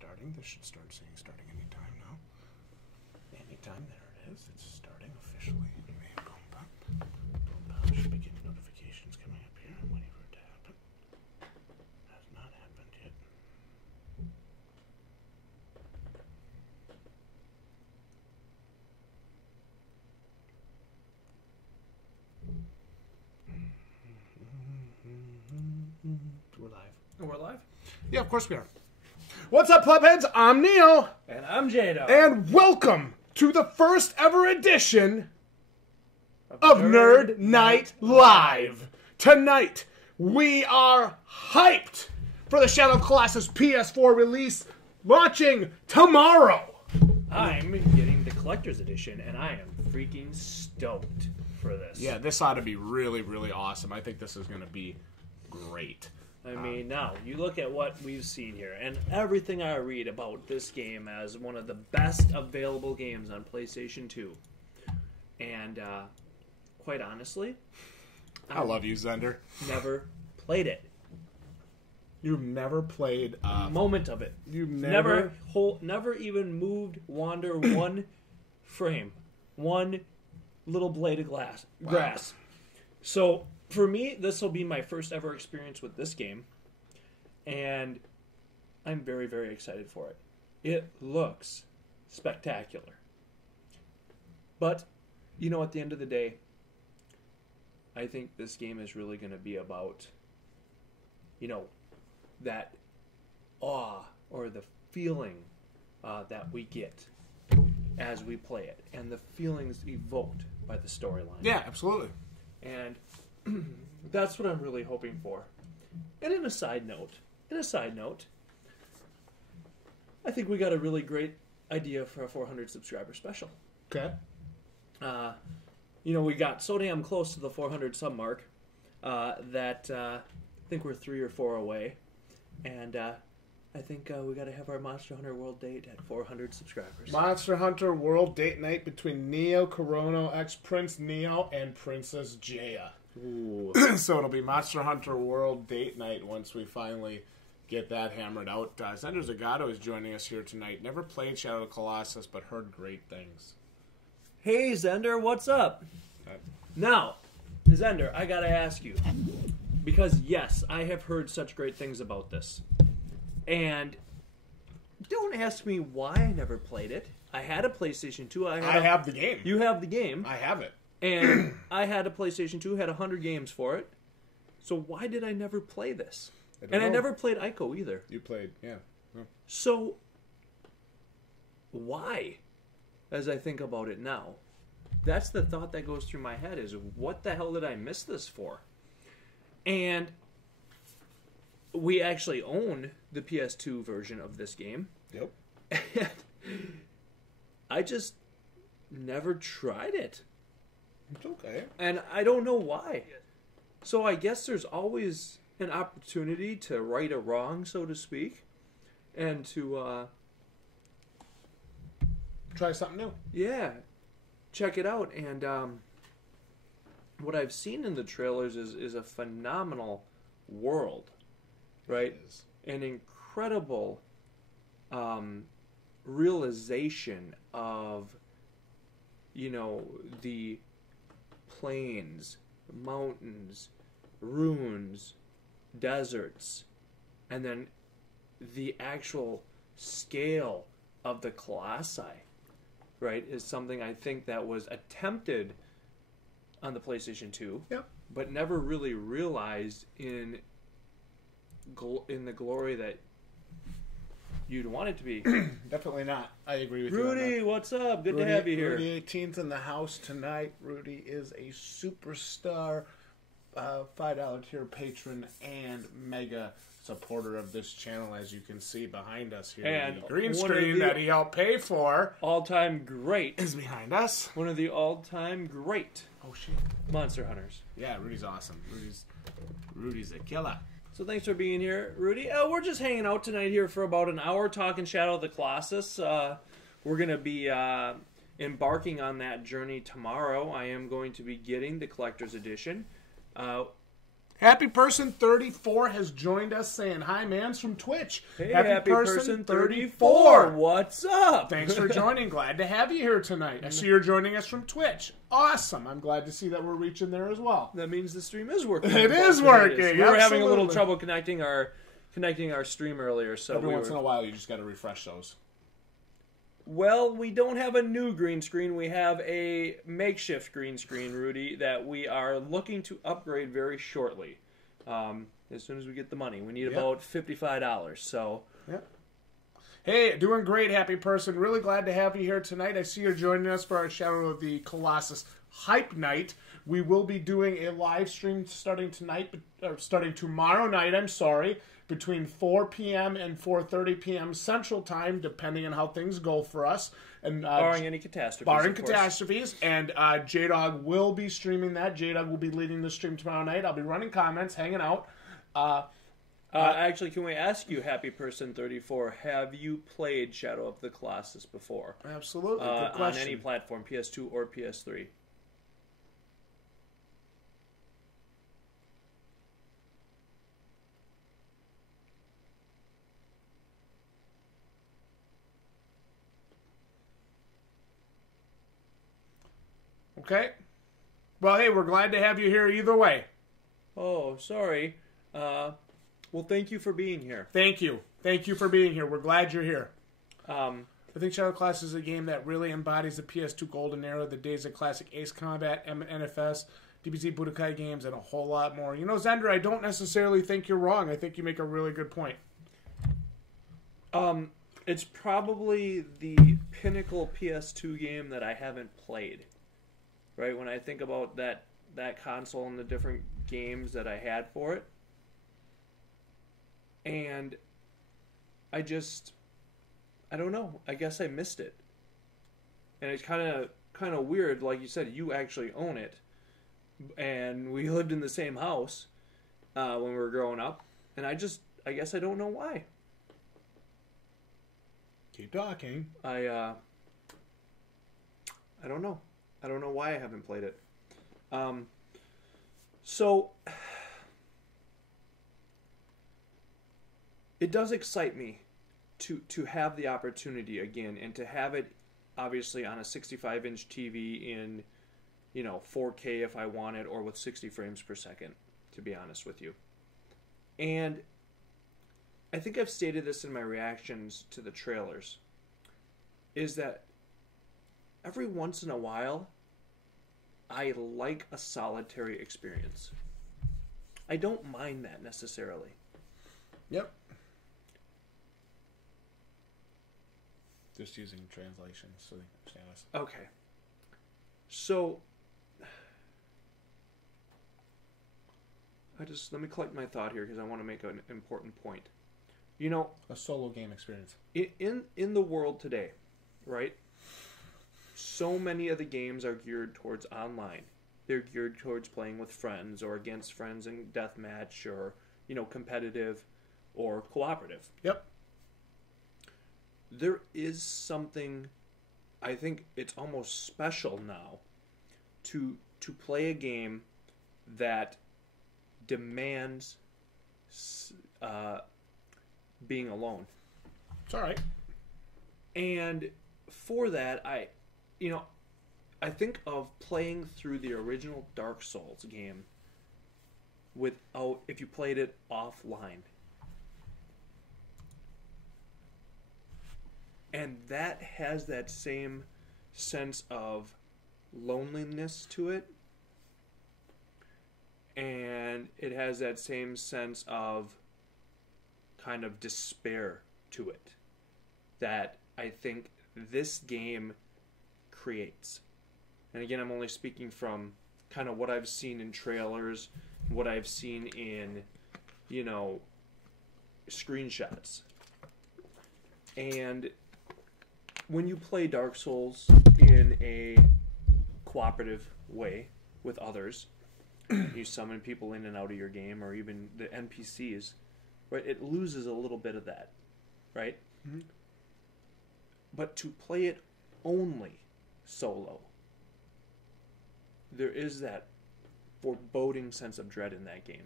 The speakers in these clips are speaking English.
starting. This should start saying starting anytime now. Anytime, there it is. It's starting officially. Boom, pop. Boom, pop. Should be getting notifications coming up here. I'm waiting for it to happen. Has not happened yet. We're live. We're live? Yeah, of course we are. What's up, Plebheads? I'm Neo. And I'm Jdog. And welcome to the first ever edition of Nerd Night Live. Tonight, we are hyped for the Shadow of Colossus PS4 release, launching tomorrow. I'm getting the collector's edition, and I am freaking stoked for this. Yeah, this ought to be really, really awesome. I think this is going to be great. I mean, now, you look at what we've seen here, and everything I read about this game as one of the best available games on PlayStation 2. And, quite honestly, I love you, Zender. Never played it. You've never played a moment of it. You've never even moved, wander one frame, one little blade of grass. Wow. So for me, this will be my first ever experience with this game, and I'm very, very excited for it. It looks spectacular. But, you know, at the end of the day, I think this game is really going to be about, you know, that awe or the feeling that we get as we play it, and the feelings evoked by the storyline. Yeah, absolutely. And that's what I'm really hoping for. And in a side note, I think we got a really great idea for a 400 subscriber special. Okay. You know, we got so damn close to the 400 sub mark that I think we're 3 or 4 away. And I think we got to have our Monster Hunter World date at 400 subscribers. Monster Hunter World date night between Neokuronox, Prince Neo, and Princess Jaya. Ooh. So it'll be Monster Hunter World date night once we finally get that hammered out. Zender Zagato is joining us here tonight. Never played Shadow of Colossus, but heard great things. Hey, Zender, what's up? Now, Zender, I gotta ask you. Because, yes, I have heard such great things about this. And don't ask me why I never played it. I had a PlayStation 2. I have the game. You have the game. I have it. And I had a PlayStation 2, had 100 games for it. So why did I never play this? I never played Ico either. You played, yeah. Oh. So, why? As I think about it now. That's the thought that goes through my head is, what the hell did I miss this for? And we actually own the PS2 version of this game. Yep. And I just never tried it. It's okay. And I don't know why. So I guess there's always an opportunity to right a wrong, so to speak. And to try something new. Yeah. Check it out. And what I've seen in the trailers is a phenomenal world. Right? An incredible realization of, you know, the plains, mountains, ruins, deserts, and then the actual scale of the Colossi, right, is something I think that was attempted on the PlayStation 2, yep, but never really realized in the glory that you'd want it to be. Definitely not. I agree with you. Rudy, what's up? Good to have you here. Rudy 18's in the house tonight. Rudy is a superstar, $5 tier patron and mega supporter of this channel, as you can see behind us here. And the green screen that he helped pay for, all-time great, is behind us. One of the all-time great Monster Hunters. Yeah, Rudy's awesome. Rudy's a killer. So thanks for being here, Rudy. We're just hanging out tonight here for about an hour talking Shadow of the Colossus. We're going to be embarking on that journey tomorrow. I am going to be getting the Collector's Edition. Happy Person 34 has joined us saying hi, mans, from Twitch. Hey, Happy Person 34. What's up? Thanks for joining. Glad to have you here tonight. I see you're joining us from Twitch. Awesome. I'm glad to see that we're reaching there as well. That means the stream is working. It is working. We were having a little trouble connecting our stream earlier. So every once in a while, you just got to refresh those. Well, we don't have a new green screen. We have a makeshift green screen, Rudy, that we are looking to upgrade very shortly. As soon as we get the money. We need about $55. So, hey, doing great, Happy Person. Really glad to have you here tonight. I see you're joining us for our Shadow of the Colossus Hype Night. We will be doing a live stream starting tomorrow night, between 4 p.m. and 4:30 p.m. Central Time, depending on how things go for us. And barring any catastrophes. Barring catastrophes. And Jdog will be streaming that. Jdog will be leading the stream tomorrow night. I'll be running comments, hanging out. Actually, can we ask you, Happy Person 34, have you played Shadow of the Colossus before? Absolutely. Good question. On any platform, PS2 or PS3? Okay. Well, hey, we're glad to have you here either way. Oh, sorry. Well, thank you for being here. Thank you. Thank you for being here. We're glad you're here. I think Shadow Class is a game that really embodies the PS2 golden era, the days of classic Ace Combat, NFS, DBZ Budokai games, and a whole lot more. You know, Zender, I don't necessarily think you're wrong. I think you make a really good point. It's probably the pinnacle PS2 game that I haven't played. Right? When I think about that console and the different games that I had for it. And I don't know. I guess I missed it. And it's kind of weird. Like you said, you actually own it. And we lived in the same house when we were growing up. And I guess I don't know why. Keep talking. I don't know. I don't know why I haven't played it. So it does excite me to have the opportunity again, and to have it obviously on a 65-inch TV in 4K if I want it, or with 60 frames per second, to be honest with you. And I think I've stated this in my reactions to the trailers, is that every once in a while, I like a solitary experience. I don't mind that necessarily. Yep. Just using translation so they understand us. Okay. So, let me collect my thought here because I want to make an important point. A solo game experience. In the world today, right? So many of the games are geared towards online. They're geared towards playing with friends or against friends in deathmatch, or competitive or cooperative. Yep. There is something, I think it's almost special now, to play a game that demands being alone. It's all right. And for that, I think of playing through the original Dark Souls game if you played it offline. And that has that same sense of loneliness to it. And it has that same sense of kind of despair to it that I think this game creates. And again, I'm only speaking from kind of what I've seen in trailers, what I've seen in, screenshots. And when you play Dark Souls in a cooperative way with others, you summon people in and out of your game, or even the NPCs, right? It loses a little bit of that, right? Mm-hmm. But to play it only solo, there is that foreboding sense of dread in that game.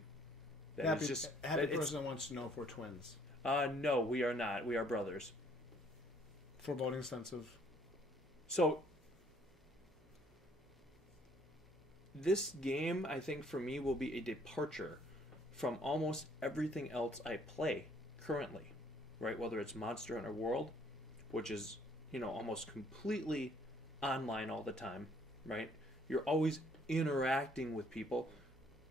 Happy person wants to know if we're twins. No, we are not. We are brothers. Foreboding sense of... So, this game, I think, for me, will be a departure from almost everything else I play currently, right? Whether it's Monster Hunter World, which is, almost completely online all the time, right? You're always interacting with people.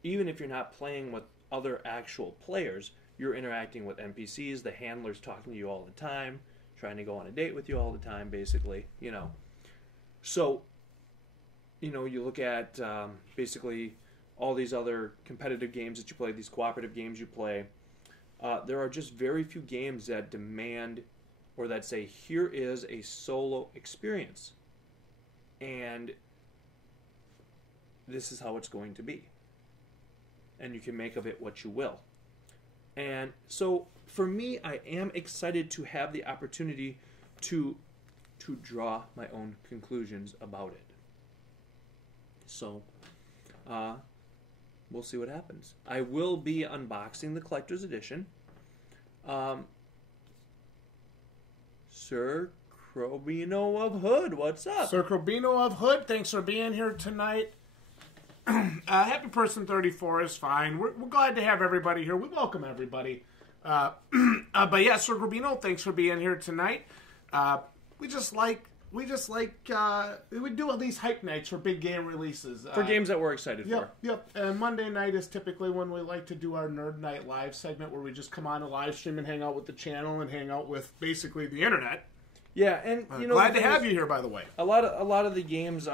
Even if you're not playing with other actual players, you're interacting with NPCs, the handlers talking to you all the time, trying to go on a date with you all the time, basically, So, you look at basically all these other competitive games that you play, these cooperative games you play. There are just very few games that demand or that say, here is a solo experience. And this is how it's going to be. And you can make of it what you will. And so, for me, I am excited to have the opportunity to draw my own conclusions about it. So, we'll see what happens. I will be unboxing the Collector's Edition. Sir Crobino of Hood, what's up? Sir Crobino of Hood, thanks for being here tonight. Happy Person 34 is fine. We're glad to have everybody here. We welcome everybody. But yeah, Sir Crobino, thanks for being here tonight. We do all these hype nights for big game releases. For games that we're excited for. Yep. And Monday night is typically when we like to do our Nerd Night Live segment where we just come on a live stream and hang out with the channel and hang out with basically the internet. Yeah, and glad to have you here, by the way. A lot of the games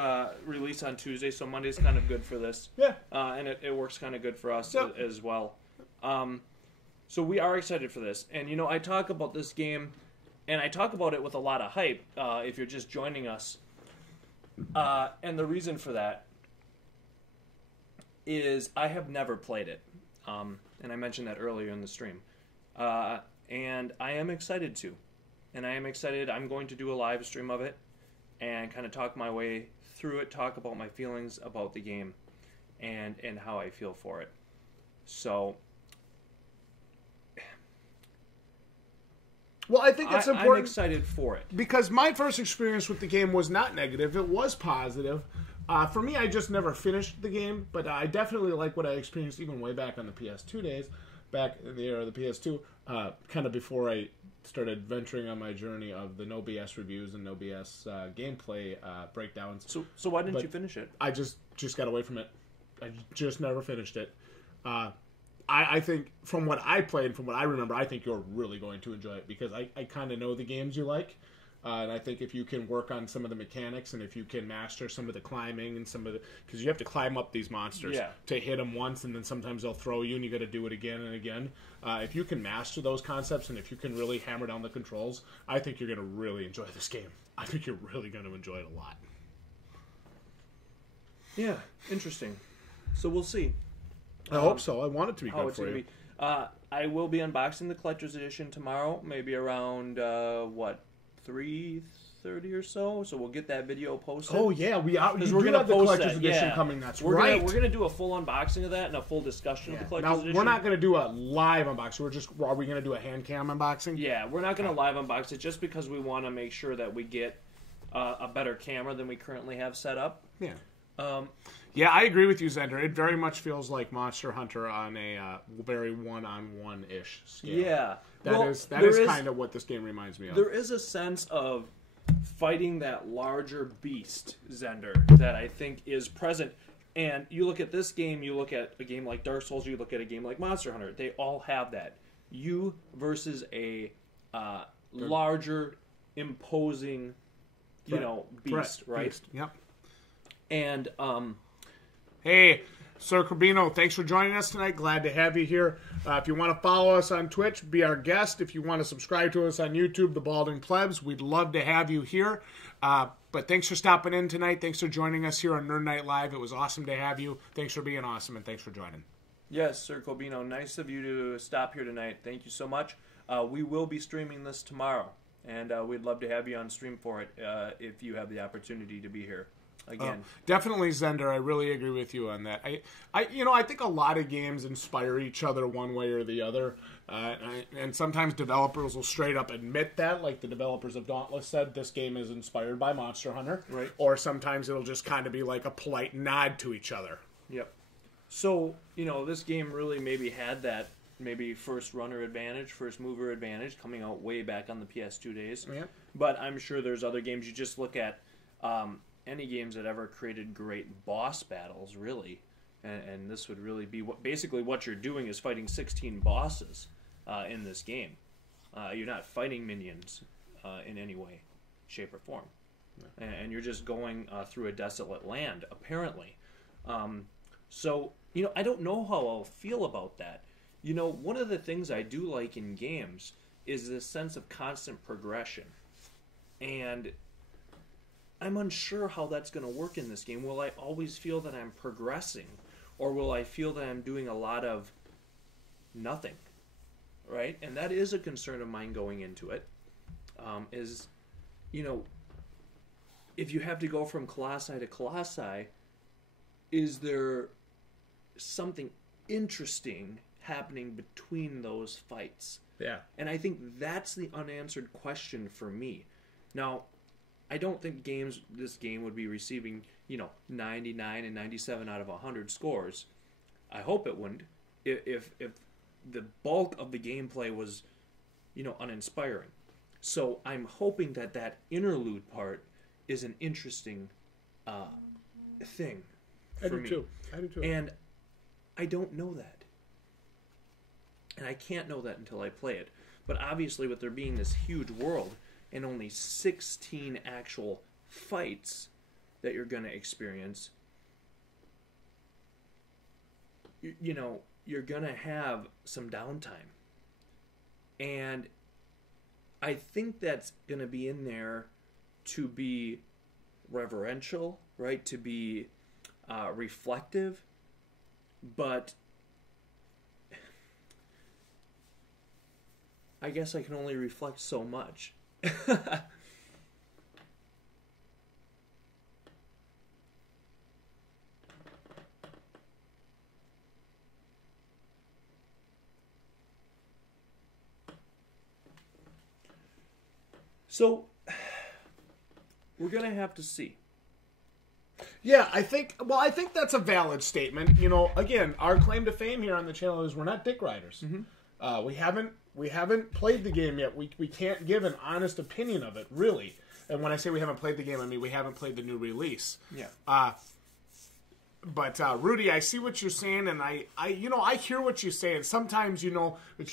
release on Tuesday, so Monday's kind of good for this. Yeah. And it works kind of good for us as well. So we are excited for this. And, I talk about this game, and I talk about it with a lot of hype if you're just joining us. And the reason for that is I have never played it. And I mentioned that earlier in the stream. And I am excited to. And I am excited. I'm going to do a live stream of it and kind of talk my way through it, talk about my feelings about the game and how I feel for it. So, well, I think it's important. I'm excited for it. Because my first experience with the game was not negative. It was positive. For me, I just never finished the game, but I definitely like what I experienced even way back on the PS2 days, back in the era of the PS2, kind of before I started venturing on my journey of the No BS reviews and No BS gameplay breakdowns. So why didn't you finish it? I just got away from it. I just never finished it. I think from what I played, from what I remember, I think you're really going to enjoy it because I kind of know the games you like. And I think if you can work on some of the mechanics and if you can master some of the climbing and some of the... Because you have to climb up these monsters to hit them once and then sometimes they'll throw you and you got to do it again and again. If you can master those concepts and if you can really hammer down the controls, I think you're going to really enjoy this game. I think you're really going to enjoy it a lot. Yeah, interesting. So we'll see. I hope so. I want it to be good for you. I will be unboxing the Collector's Edition tomorrow, maybe around, 3:30 or so. So we'll get that video posted. Oh, yeah. We're going to have the Collector's Edition coming. That's right. We're going to do a full unboxing of that and a full discussion of the Collector's Edition. We're not going to do a live unboxing. Are we going to do a hand cam unboxing? Yeah, we're not going to live unbox it just because we want to make sure that we get a better camera than we currently have set up. Yeah. Yeah, I agree with you, Zender. It very much feels like Monster Hunter on a very one-on-one-ish scale. Yeah. That is kind of what this game reminds me of. There is a sense of fighting that larger beast, Zender, that I think is present. And you look at this game, you look at a game like Dark Souls, you look at a game like Monster Hunter. They all have that. You versus a larger, imposing, beast, right? Beast. Yep. And, hey, Sir Corbino, thanks for joining us tonight. Glad to have you here. If you want to follow us on Twitch, be our guest. If you want to subscribe to us on YouTube, The Balding Plebs, we'd love to have you here. But thanks for stopping in tonight. Thanks for joining us here on Nerd Night Live. It was awesome to have you. Thanks for being awesome, and thanks for joining. Yes, Sir Corbino, nice of you to stop here tonight. Thank you so much. We will be streaming this tomorrow, and we'd love to have you on stream for it if you have the opportunity to be here. again. Definitely, Zender. I really agree with you on that. I think a lot of games inspire each other one way or the other, and sometimes developers will straight up admit that, like the developers of Dauntless said, this game is inspired by Monster Hunter. Right. Or sometimes it'll just kind of be like a polite nod to each other. Yep. So, this game really maybe had that maybe first runner advantage, first mover advantage, coming out way back on the PS2 days. Yeah. But I'm sure there's other games. You just look at any games that ever created great boss battles, really. And this would really be basically what you're doing is fighting 16 bosses in this game. You're not fighting minions in any way, shape, or form. No. And you're just going through a desolate land, apparently. So, I don't know how I'll feel about that. One of the things I do like in games is this sense of constant progression. And I'm unsure how that's going to work in this game. Will I always feel that I'm progressing? Or will I feel that I'm doing a lot of nothing? Right? And that is a concern of mine going into it. If you have to go from Colossi to Colossi, is there something interesting happening between those fights? Yeah. And I think that's the unanswered question for me. Now, I don't think this game would be receiving, 99 and 97 out of 100 scores. I hope it wouldn't. If the bulk of the gameplay was, uninspiring. So I'm hoping that interlude part is an interesting thing for me. I do too. And I don't know that. And I can't know that until I play it. But obviously, with there being this huge world and only 16 actual fights that you're going to experience, you're going to have some downtime. And I think that's going to be in there to be reverential, right? To be reflective. But I guess I can only reflect so much. So, we're going to have to see. Yeah, I think that's a valid statement. Again, our claim to fame here on the channel is we're not dick riders. Mm-hmm. We haven't played the game yet. We can't give an honest opinion of it, really. And when I say we haven't played the game, I mean we haven't played the new release. Yeah. But Rudy, I see what you're saying, and I hear what you say. And sometimes, if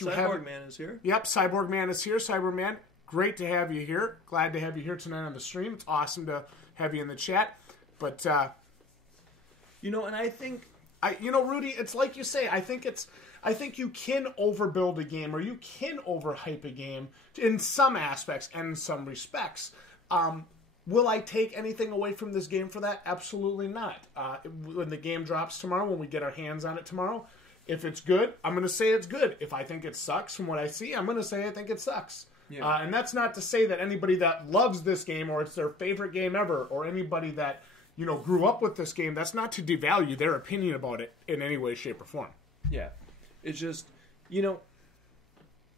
you Cyborg Man is here. Yep, Cyborg Man is here. Cyborg Man, great to have you here. Glad to have you here tonight on the stream. It's awesome to have you in the chat. But and I think Rudy, it's like you say. I think you can overbuild a game, or you can overhype a game in some aspects and in some respects. Will I take anything away from this game for that? Absolutely not. When the game drops tomorrow, when we get our hands on it tomorrow, if it's good, I'm going to say it's good. If I think it sucks from what I see, I'm going to say I think it sucks. Yeah. And that's not to say that anybody that loves this game, or it's their favorite game ever, or anybody that grew up with this game, that's not to devalue their opinion about it in any way, shape, or form. Yeah. It's just,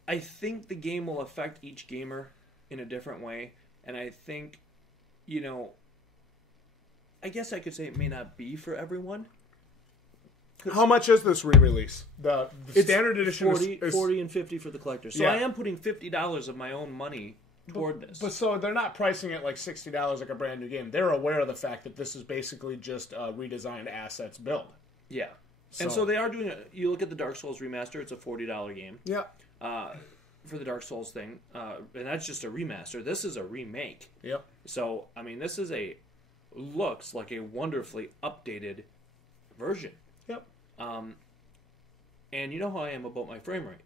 I think the game will affect each gamer in a different way. And I think, I guess I could say it may not be for everyone. How much is this re-release? The standard edition 40 and 50 for the collector. So yeah. I am putting $50 of my own money toward this. But so they're not pricing it like $60 like a brand new game. They're aware of the fact that this is basically just a redesigned assets build. Yeah. And so they are doing it. You look at the Dark Souls remaster, it's a $40 game. Yeah. For the Dark Souls thing. And that's just a remaster. This is a remake. Yep. So, I mean, this is looks like a wonderfully updated version. Yep. And you know how I am about my frame rate.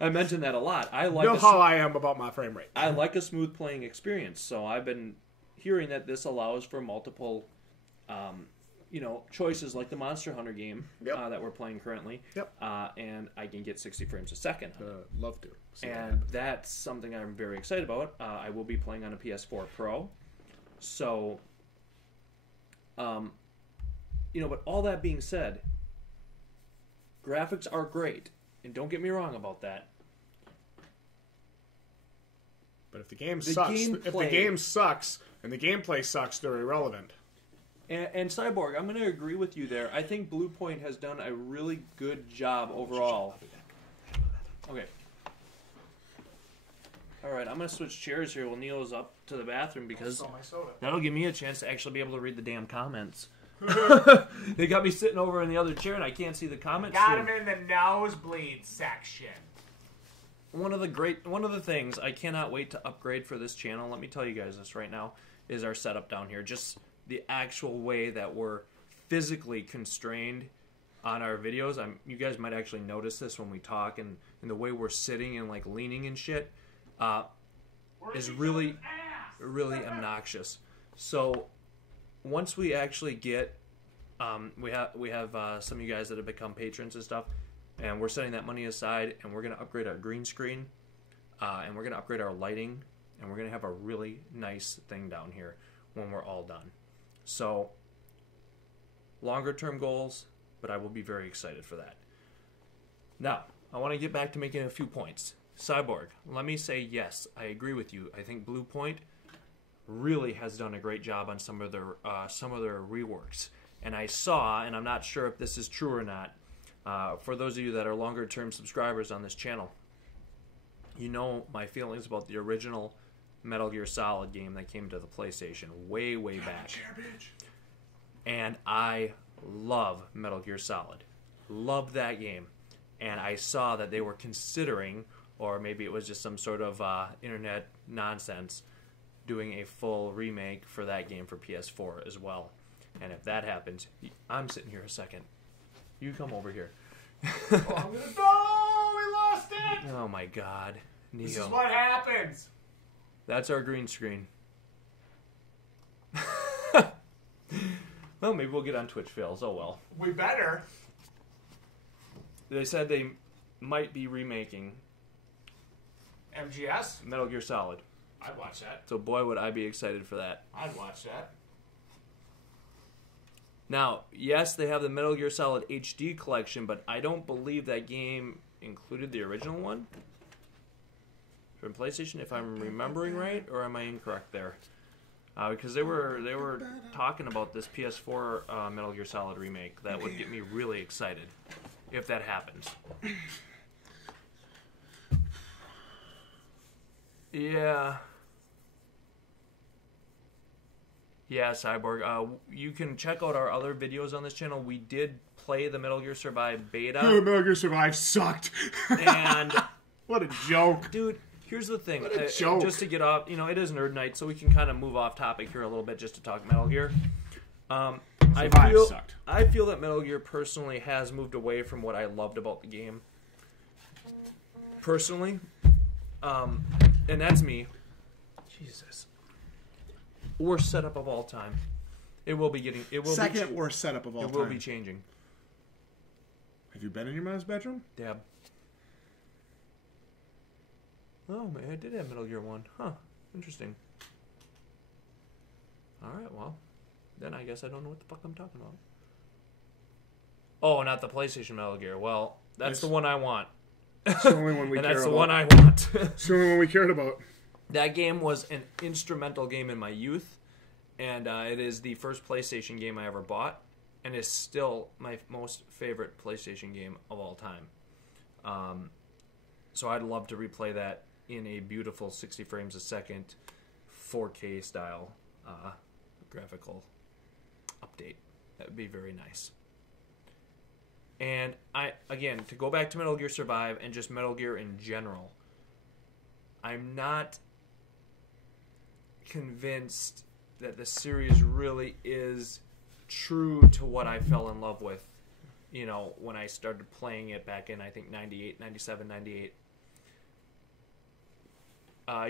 I mentioned that a lot. I am about my frame rate. I like a smooth playing experience. So I've been hearing that this allows for multiple choices like the Monster Hunter game that we're playing currently. Yep. And I can get 60 frames a second. Love to. And that's something I'm very excited about. I will be playing on a PS4 Pro. So, But all that being said, graphics are great, and don't get me wrong about that. But if the game sucks, and the gameplay sucks, they're irrelevant. And Cyborg, I'm going to agree with you there. I think Blue Point has done a really good job overall. Okay. Alright, I'm going to switch chairs here while Neil's up to the bathroom because that'll give me a chance to actually be able to read the damn comments. They got me sitting over in the other chair and I can't see the comments. Got him in the nosebleed section. One of the things I cannot wait to upgrade for this channel, let me tell you guys this right now, is our setup down here. Just the actual way that we're physically constrained on our videos. You guys might actually notice this when we talk, and the way we're sitting and like leaning and shit is really obnoxious. So once we actually get, we have some of you guys that have become patrons and stuff, and we're setting that money aside, and we're going to upgrade our green screen, and we're going to upgrade our lighting, and we're going to have a really nice thing down here when we're all done. So, longer term goals, but I will be very excited for that. Now, I want to get back to making a few points. Cyborg, let me say yes, I agree with you. I think Blue Point really has done a great job on some of their reworks. And I saw, and I'm not sure if this is true or not, for those of you that are longer term subscribers on this channel, you know my feelings about the original Metal Gear Solid game that came to the PlayStation way back. And I love Metal Gear Solid. Love that game. And I saw that they were considering, or maybe it was just some sort of internet nonsense, doing a full remake for that game for PS4 as well. And if that happens, I'm sitting here a second. You come over here. Oh, I'm gonna go! We lost it! Oh my god. Neo. This is what happens. That's our green screen. Well, maybe we'll get on Twitch fails. Oh well. We better. They said they might be remaking MGS? Metal Gear Solid. I'd watch that. So boy, would I be excited for that. I'd watch that. Now, yes, they have the Metal Gear Solid HD collection, but I don't believe that game included the original one from PlayStation, if I'm remembering right, or am I incorrect there? Because they were talking about this PS4 Metal Gear Solid remake. That would get me really excited if that happens. Yeah. Yeah, Cyborg. You can check out our other videos on this channel. We did play the Metal Gear Survive beta. Metal Gear Survive sucked. And what a joke. Dude, here's the thing. What a joke. Just to get off, it is Nerd Night, so we can kind of move off topic here a little bit just to talk Metal Gear. I feel that Metal Gear personally has moved away from what I loved about the game. Personally. And that's me. Jesus. Worst setup of all time. It will be getting. It will second worst setup of all time. It will be changing. Have you been in your mom's bedroom? Dab. Oh man, I did have Metal Gear 1. Huh. Interesting. Alright, well. Then I guess I don't know what the fuck I'm talking about. Oh, not the PlayStation Metal Gear. Well, that's the one I want. It's the only one we care about. And that's the one I want. It's the only one we cared about. That game was an instrumental game in my youth, and it is the first PlayStation game I ever bought, and is still my most favorite PlayStation game of all time. So I'd love to replay that in a beautiful 60 frames a second, 4K style graphical update. That would be very nice. And again, to go back to Metal Gear Survive and just Metal Gear in general, I'm not convinced that the series really is true to what I fell in love with, when I started playing it back in, I think, 98, 97, 98.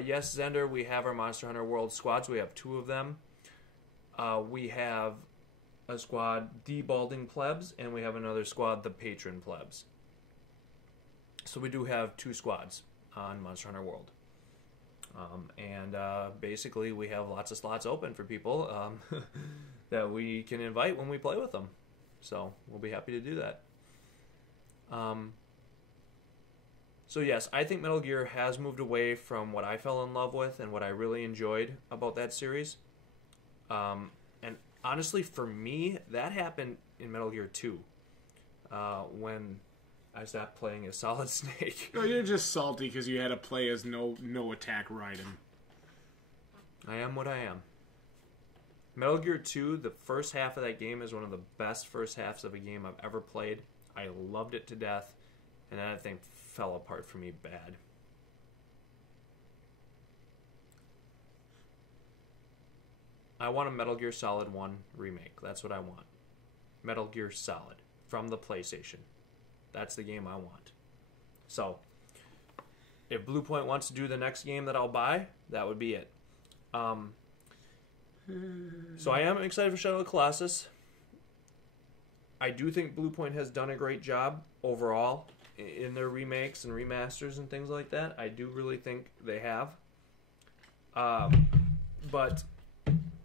Yes, Zender, we have our Monster Hunter World squads. We have 2 of them. We have a squad, the Balding Plebs, and we have another squad, the Patron Plebs. So we do have 2 squads on Monster Hunter World. And basically we have lots of slots open for people. that we can invite when we play with them. So we'll be happy to do that. So yes, I think Metal Gear has moved away from what I fell in love with and what I really enjoyed about that series. And honestly, for me, that happened in Metal Gear 2 when I stopped playing as Solid Snake. Oh, you're just salty because you had to play as no attack Raiden. I am what I am. Metal Gear 2, the first half of that game is one of the best first halves of a game I've ever played. I loved it to death, and then that thing fell apart for me bad. I want a Metal Gear Solid 1 remake. That's what I want. Metal Gear Solid from the PlayStation. That's the game I want. So, if Bluepoint wants to do the next game that I'll buy, that would be it. So I am excited for Shadow of the Colossus. I do think Bluepoint has done a great job overall in their remakes and remasters and things like that. I do really think they have. But,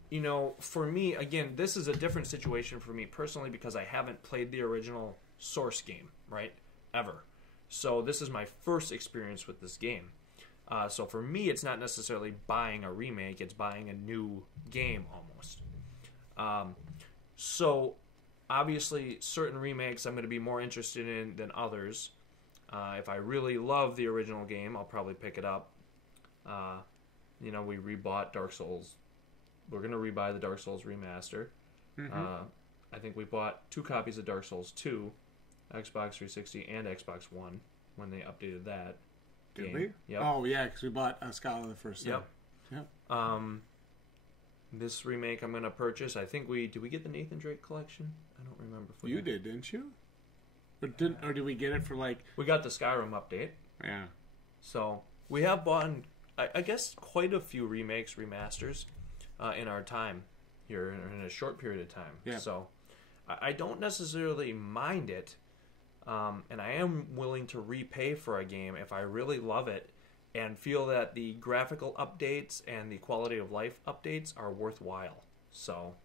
you know, for me, again, this is a different situation for me personally because I haven't played the original Source game, right? Ever. So this is my first experience with this game. So for me, it's not necessarily buying a remake, it's buying a new game almost. So obviously, certain remakes I'm going to be more interested in than others. If I really love the original game, I'll probably pick it up. You know, we rebought Dark Souls. We're going to rebuy the Dark Souls remaster. Mm-hmm. I think we bought 2 copies of Dark Souls 2, Xbox 360 and Xbox One, when they updated that. Did we? Yep. Oh, yeah, because we bought Scholar the first time. Yep. This remake I'm going to purchase, I think did we get the Nathan Drake collection? I don't remember. If we you did, didn't you? Or did we get it for like... We got the Skyrim update. Yeah. So, we have bought, I guess, quite a few remakes, remasters in our time here, in a short period of time. Yeah. So, I don't necessarily mind it. And I am willing to repay for a game if I really love it and feel that the graphical updates and the quality of life updates are worthwhile. So,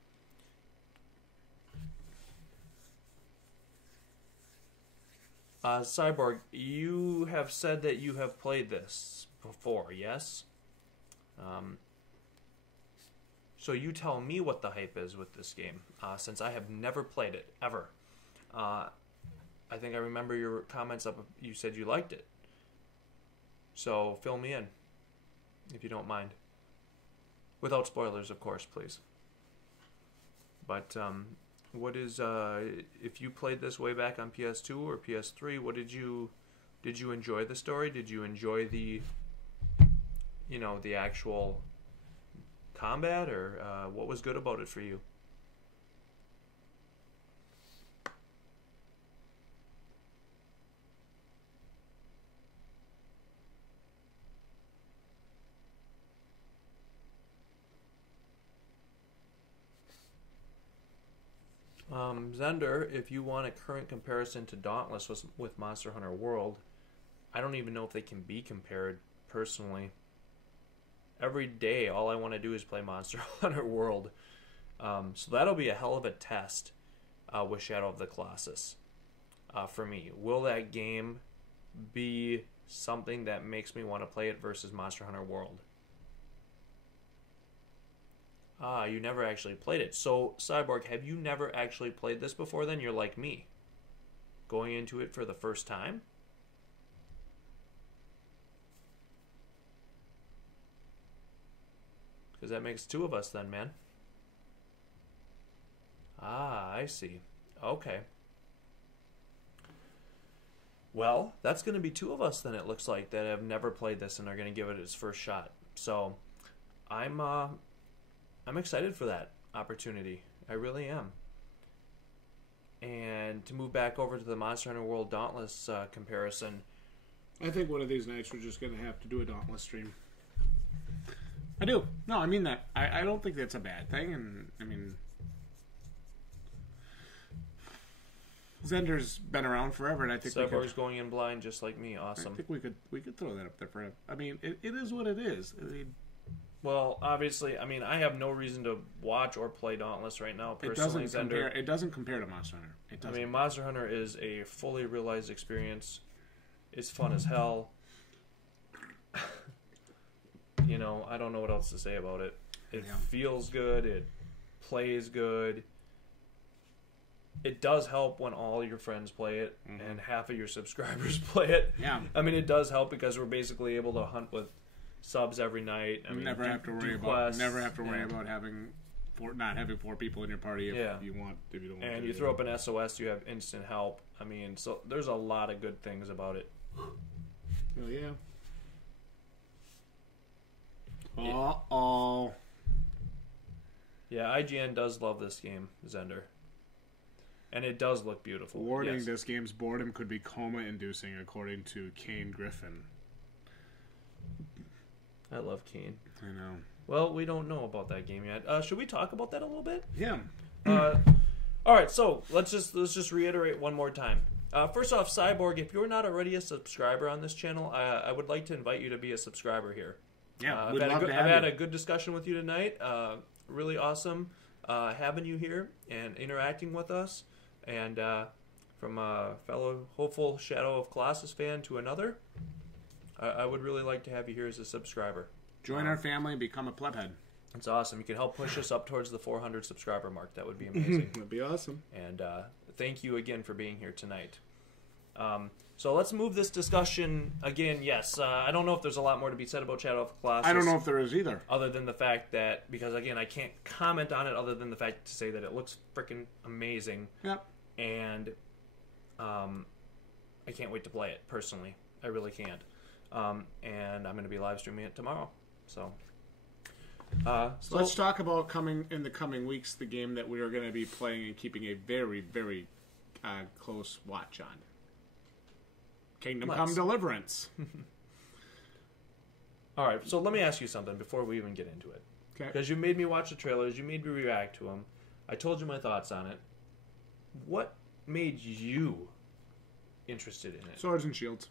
Cyborg, you have said that you have played this before, yes? So you tell me what the hype is with this game, since I have never played it, ever. I think I remember your comments up. You said you liked it. So fill me in, if you don't mind. Without spoilers, of course, please. But what is if you played this way back on PS2 or PS3? What did you enjoy the story? Did you enjoy the the actual combat, or what was good about it for you? Zender, if you want a current comparison to Dauntless with Monster Hunter World, I don't even know if they can be compared personally. Every day, all I want to do is play Monster Hunter World. So that'll be a hell of a test with Shadow of the Colossus for me. Will that game be something that makes me want to play it versus Monster Hunter World? You never actually played it. So, Cyborg, have you never actually played this before then? You're like me. Going into it for the first time? Because that makes 2 of us then, man. I see. Okay. Well, that's going to be 2 of us then, it looks like, that have never played this and are going to give it its first shot. So, I'm excited for that opportunity. I really am. And to move back over to the Monster Hunter World Dauntless comparison, I think one of these nights we're just going to have to do a Dauntless stream. I do. No, I mean that. I don't think that's a bad thing. And I mean, Zender's been around forever, and I think Cyborg's going in blind just like me. Awesome. I think we could throw that up there for him. I mean, it is what it is. I mean, Well, obviously, I mean, I have no reason to watch or play Dauntless right now. Personally, It doesn't compare to Monster Hunter. It doesn't. I mean, Monster Hunter is a fully realized experience. It's fun as hell. You know, I don't know what else to say about it. It feels good. It plays good. It does help when all your friends play it and half of your subscribers play it. Yeah. I mean, it does help because we're basically able to hunt with subs every night. I mean, never have to worry about not having 4 people in your party if you don't want. And you throw up an SOS, you have instant help. I mean, so there's a lot of good things about it. Oh yeah. Uh-oh. Yeah, IGN does love this game, Zender. And it does look beautiful. Warning, this game's boredom could be coma-inducing, according to Kane Griffin. I love Kane. I know. Well, we don't know about that game yet. Should we talk about that a little bit? Yeah. All right, so let's just reiterate one more time. First off, Cyborg, if you're not already a subscriber on this channel, I would like to invite you to be a subscriber here. Yeah, I've had a good discussion with you tonight. Really awesome having you here and interacting with us. And from a fellow hopeful Shadow of Colossus fan to another, I would really like to have you here as a subscriber. Join our family and become a plebhead. It's awesome. You can help push us up towards the 400 subscriber mark. That would be amazing. That'd be awesome. And thank you again for being here tonight. So let's move this discussion again. Yes, I don't know if there's a lot more to be said about Shadow of Colossus. I don't know if there is either. Other than the fact that, because again, I can't comment on it other than the fact to say that it looks freaking amazing. Yep. And I can't wait to play it, personally. I really can't. And I'm going to be live streaming it tomorrow. So let's talk about coming in the coming weeks, the game that we are going to be playing and keeping a very, very close watch on. Kingdom Come Deliverance. All right, so let me ask you something before we even get into it. Okay. Because you made me watch the trailers, you made me react to them. I told you my thoughts on it. What made you interested in it? Swords and Shields.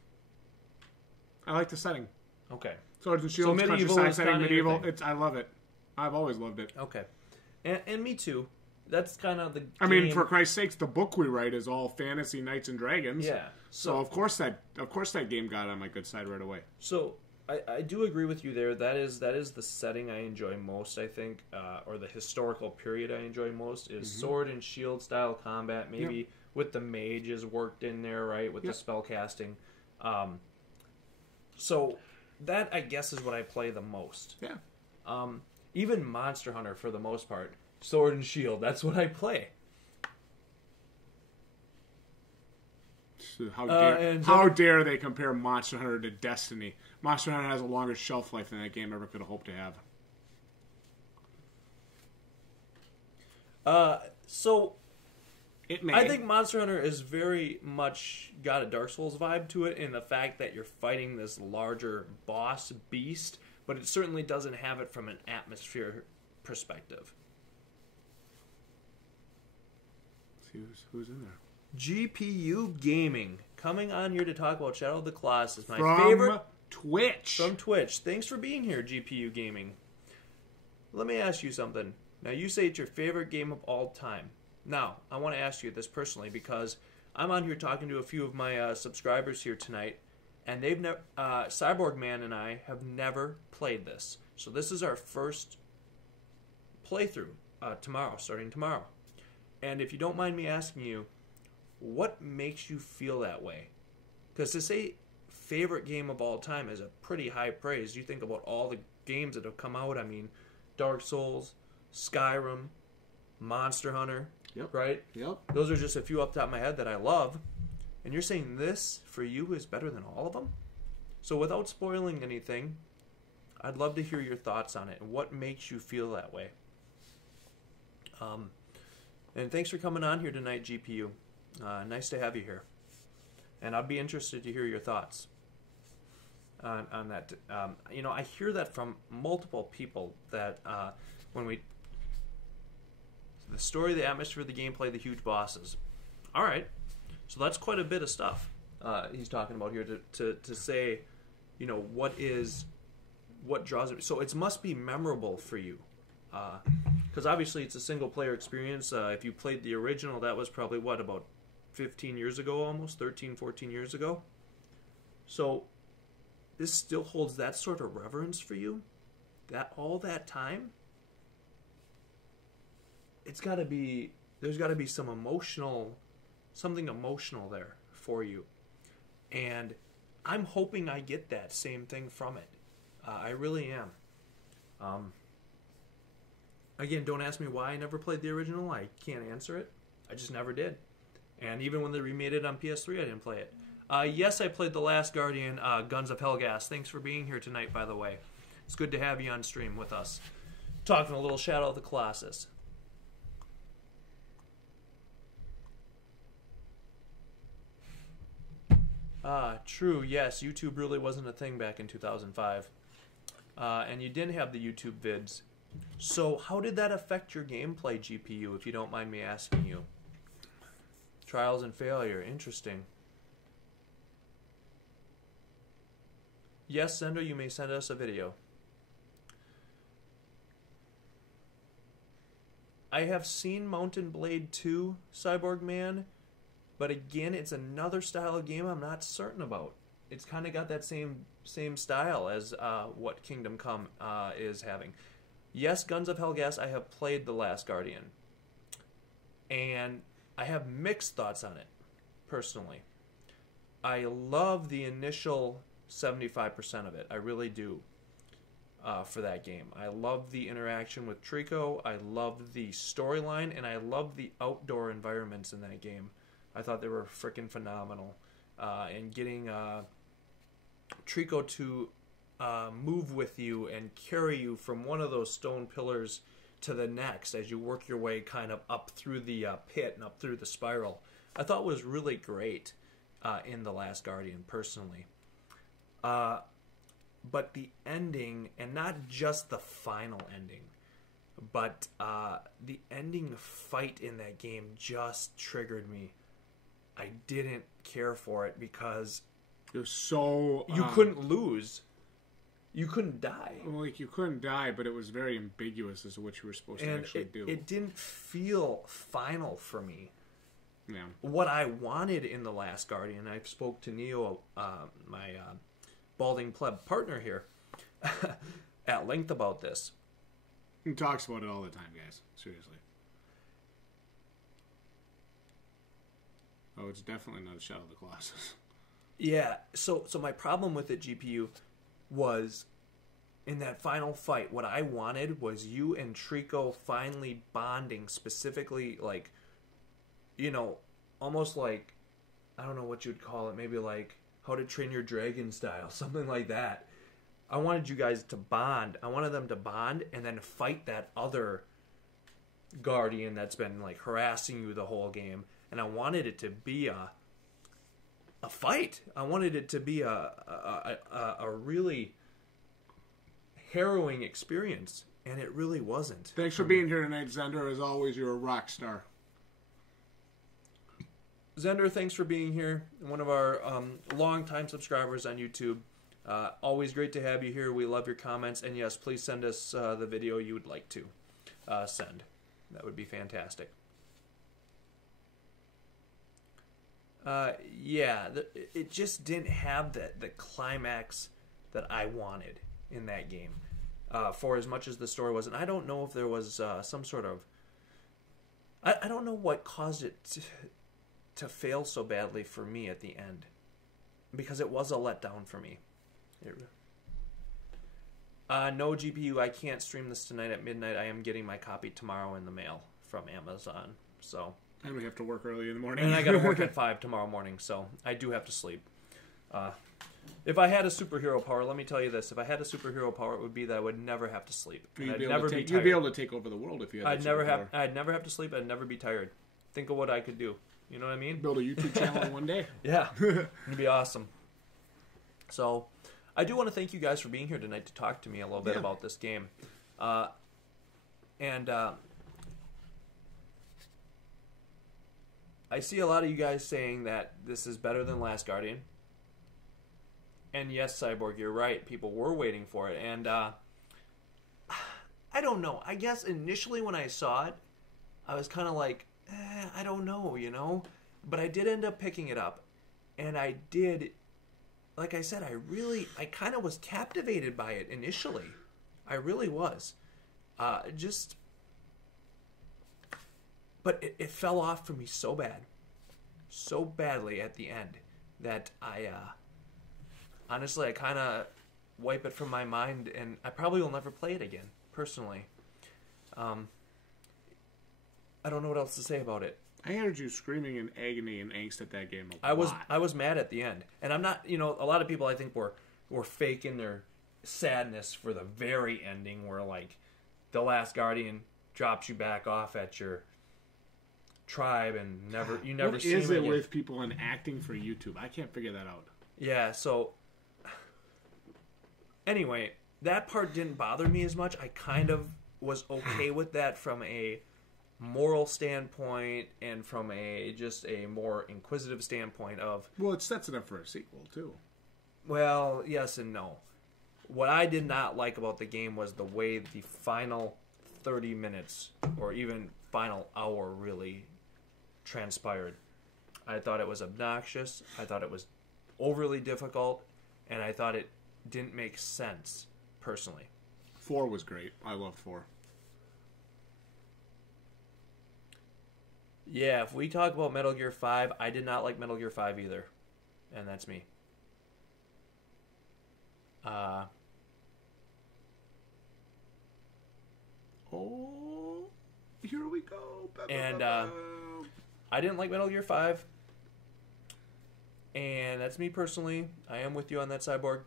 I like the setting. Okay. Swords and Shields, medieval countryside is setting, kinda your medieval. thing. I love it. I've always loved it. Okay. And me too. That's kind of the game. I mean, for Christ's sakes, the book we write is all fantasy, knights and dragons. Yeah. So of course that game got on my good side right away. So I do agree with you there. That is the setting I enjoy most, I think, or the historical period I enjoy most is sword and shield style combat, maybe with the mages worked in there, right, with the spell casting. So that, I guess, is what I play the most. Yeah. Even Monster Hunter, for the most part, sword and shield, that's what I play. So how dare they compare Monster Hunter to Destiny? Monster Hunter has a longer shelf life than that game ever could have hoped to have. So it may. I think Monster Hunter is very much got a Dark Souls vibe to it in the fact that you're fighting this larger boss beast, but it certainly doesn't have it from an atmosphere perspective. Let's see who's in there. GPU Gaming coming on here to talk about Shadow of the Colossus. My from favorite Twitch. From Twitch. Thanks for being here, GPU Gaming. Let me ask you something. Now, you say it's your favorite game of all time. Now, I want to ask you this personally because I'm on here talking to a few of my subscribers here tonight, and they've never, Cyborg Man and I have never played this. So this is our first playthrough starting tomorrow. And if you don't mind me asking you, what makes you feel that way? Because to say favorite game of all time is a pretty high praise. You think about all the games that have come out. I mean, Dark Souls, Skyrim, Monster Hunter, right? Yep. Those are just a few up top of my head that I love. And you're saying this, for you, is better than all of them? So without spoiling anything, I'd love to hear your thoughts on it and what makes you feel that way. And thanks for coming on here tonight, GPU. Nice to have you here. And I'd be interested to hear your thoughts on that. I hear that from multiple people that when we... The story, the atmosphere, the gameplay, the huge bosses. All right. So that's quite a bit of stuff he's talking about here to say, what is what draws it. So it must be memorable for you. Because obviously it's a single-player experience. If you played the original, that was probably, what, about 15 years ago almost? 13, 14 years ago? So this still holds that sort of reverence for you? All that time? There's got to be something emotional there for you. And I'm hoping I get that same thing from it. I really am. Again, don't ask me why I never played the original. I can't answer it. I just never did. And even when they remade it on PS3, I didn't play it. Yes, I played The Last Guardian, Guns of Helgas. Thanks for being here tonight, by the way. It's good to have you on stream with us. Talking a little Shadow of the Colossus. True, yes, YouTube really wasn't a thing back in 2005. And you didn't have the YouTube vids. So how did that affect your gameplay, GPU, if you don't mind me asking you? Trials and failure, interesting. Yes, Zender, you may send us a video. I have seen Mountain Blade 2, Cyborg Man, but again, it's another style of game I'm not certain about. It's kind of got that same style as what Kingdom Come is having. Yes, Guns of Helgas, I have played The Last Guardian. And I have mixed thoughts on it, personally. I love the initial 75% of it. I really do, for that game. I love the interaction with Trico. I love the storyline, and I love the outdoor environments in that game. I thought they were freaking phenomenal. And getting Trico to move with you and carry you from one of those stone pillars to the next as you work your way kind of up through the pit and up through the spiral, I thought was really great in The Last Guardian, personally. But the ending, and not just the final ending, but the ending fight in that game just triggered me. I didn't care for it because it was so... you couldn't lose. You couldn't die. Well, like, you couldn't die, but it was very ambiguous as to what you were supposed to actually do. It didn't feel final for me. Yeah. What I wanted in The Last Guardian, I spoke to Neo, my balding pleb partner here, at length about this. He talks about it all the time, guys. Seriously. Oh, it's definitely not a Shadow of the Colossus. Yeah, so my problem with it, GPU, was in that final fight, what I wanted was you and Trico finally bonding, specifically, like, you know, almost like, I don't know what you'd call it, maybe like How to Train Your Dragon style, something like that. I wanted you guys to bond. I wanted them to bond and then fight that other guardian that's been, like, harassing you the whole game. And I wanted it to be a fight. I wanted it to be a really harrowing experience, and it really wasn't. Thanks for being here tonight, Zender. As always, you're a rock star. Zender, thanks for being here. One of our long-time subscribers on YouTube. Always great to have you here. We love your comments, and yes, please send us the video you would like to send. That would be fantastic. Yeah, it just didn't have the climax that I wanted in that game. For as much as the story was, and I don't know if there was some sort of... I don't know what caused it to fail so badly for me at the end. Because it was a letdown for me. No, GPU, I can't stream this tonight at midnight. I am getting my copy tomorrow in the mail from Amazon, so... And we have to work early in the morning. And I got to work at 5 tomorrow morning, so I do have to sleep. If I had a superhero power, let me tell you this. If I had a superhero power, it would be that I would never have to sleep. You'd be able to take over the world if you had I'd never have to sleep. I'd never be tired. Think of what I could do. You know what I mean? Build a YouTube channel in one day. Yeah. It'd be awesome. So, I do want to thank you guys for being here tonight to talk to me a little bit about this game. I see a lot of you guys saying that this is better than Last Guardian. And yes, Cyborg, you're right. People were waiting for it. And I don't know. I guess initially when I saw it, I was kind of like, I don't know, you know? But I did end up picking it up. And I did, like I said, I kind of was captivated by it initially. I really was. But it fell off for me so badly at the end, that I, honestly, I kind of wipe it from my mind, and I probably will never play it again, personally. I don't know what else to say about it. I heard you screaming in agony and angst at that game a lot. I was mad at the end, and I'm not. You know, a lot of people I think were faking their sadness for the very ending, where like the last Guardian drops you back off at your tribe and you never see him again. What is it with people and acting for YouTube? I can't figure that out. Yeah. So anyway, that part didn't bother me as much. I kind of was okay with that from a moral standpoint and from just a more inquisitive standpoint of... Well, it sets it up for a sequel, too. Well, yes and no. What I did not like about the game was the way the final 30 minutes, or even final hour, really transpired. I thought it was obnoxious. I thought it was overly difficult. And I thought it didn't make sense, personally. 4 was great. I loved 4. Yeah, if we talk about Metal Gear 5, I did not like Metal Gear 5 either. And that's me. Oh, here we go. And I didn't like Metal Gear 5. And that's me personally. I am with you on that, Cyborg.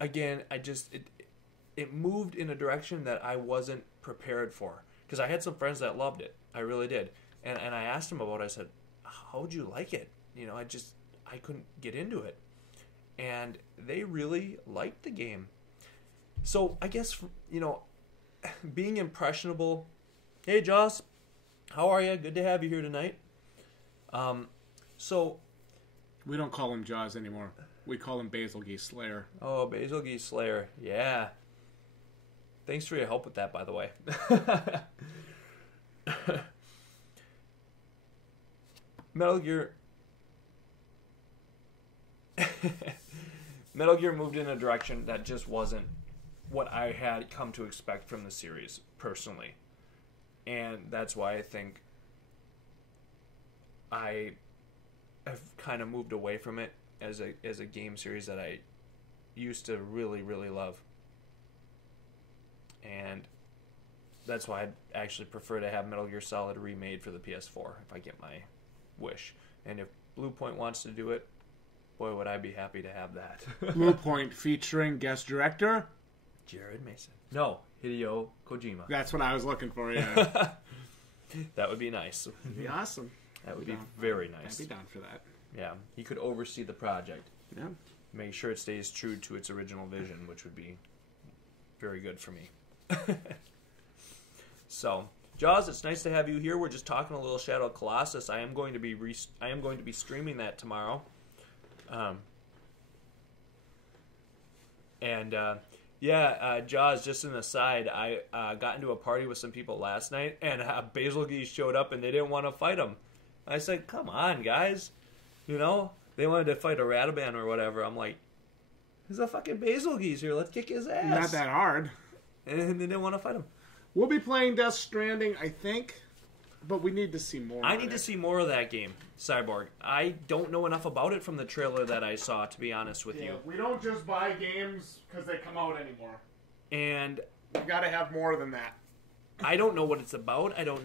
Again, it moved in a direction that I wasn't prepared for. Because I had some friends that loved it. I really did. And I asked them about it. I said, how'd you like it? You know, I couldn't get into it. And they really liked the game. So I guess, you know, being impressionable. Hey, Joss. How are you? Good to have you here tonight. So we don't call him Jaws anymore. We call him Basil Geese Slayer. Oh, Basil Geese Slayer. Yeah. Thanks for your help with that, by the way. Metal Gear moved in a direction that just wasn't what I had come to expect from the series, personally. And that's why I think I have kind of moved away from it as a game series that I used to really, really love. And that's why I'd actually prefer to have Metal Gear Solid remade for the PS4 if I get my wish. And if Blue Point wants to do it, boy, would I be happy to have that. Blue Point featuring guest director? Jared Mason. No, Hideo Kojima. That's what I was looking for, yeah. That would be nice. That'd be awesome. That would be very nice. I'd be down for that. Yeah, he could oversee the project. Yeah. Make sure it stays true to its original vision, which would be very good for me. So, Jaws, it's nice to have you here. We're just talking a little Shadow of Colossus. I am going to be streaming that tomorrow. Jaws, just an aside, I got into a party with some people last night, and Basil Geese showed up, and they didn't want to fight him. I said, come on, guys. You know, they wanted to fight a Rataban or whatever. I'm like, there's a fucking Basil Geese here. Let's kick his ass. Not that hard. And they didn't want to fight him. We'll be playing Death Stranding, I think, but we need to see more. I need to see more of that game, Cyborg. I don't know enough about it from the trailer that I saw, to be honest with you. We don't just buy games because they come out anymore. And you gotta have more than that. I don't know what it's about. I don't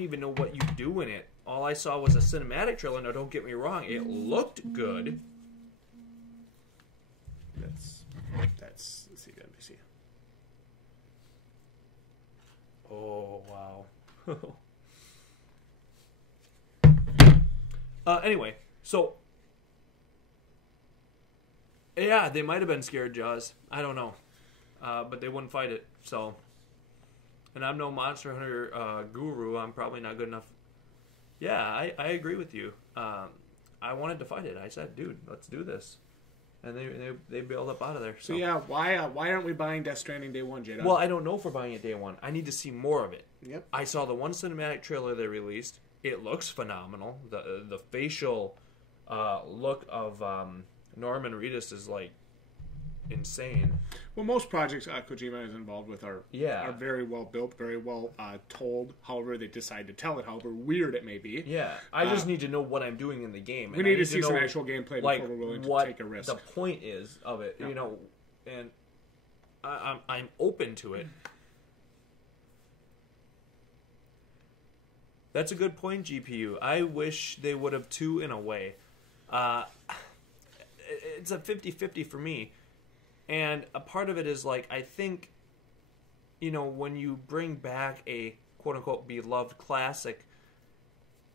even know what you do in it. All I saw was a cinematic trailer. Now, don't get me wrong. It looked good. That's let's see, NPC. Oh, wow. Anyway, so yeah, they might have been scared, Jaws. I don't know. But they wouldn't fight it, so. And I'm no Monster Hunter guru. I'm probably not good enough. Yeah, I agree with you. I wanted to fight it. I said, dude, let's do this. And they bailed up out of there. So yeah, why aren't we buying Death Stranding day one, Jdog? Well, I don't know if we're buying it day one. I need to see more of it. Yep. I saw the one cinematic trailer they released. It looks phenomenal. The facial look of Norman Reedus is like insane. Well, most projects Kojima is involved with are very well built, very well told. However, they decide to tell it, however weird it may be. Yeah, I just need to know what I'm doing in the game. We need to see some actual gameplay before we're willing to take a risk. The point is of it, you know, and I'm open to it. That's a good point, GPU. I wish they would have too, in a way. It's a 50-50 for me. And a part of it is, like, I think, you know, when you bring back a quote-unquote beloved classic,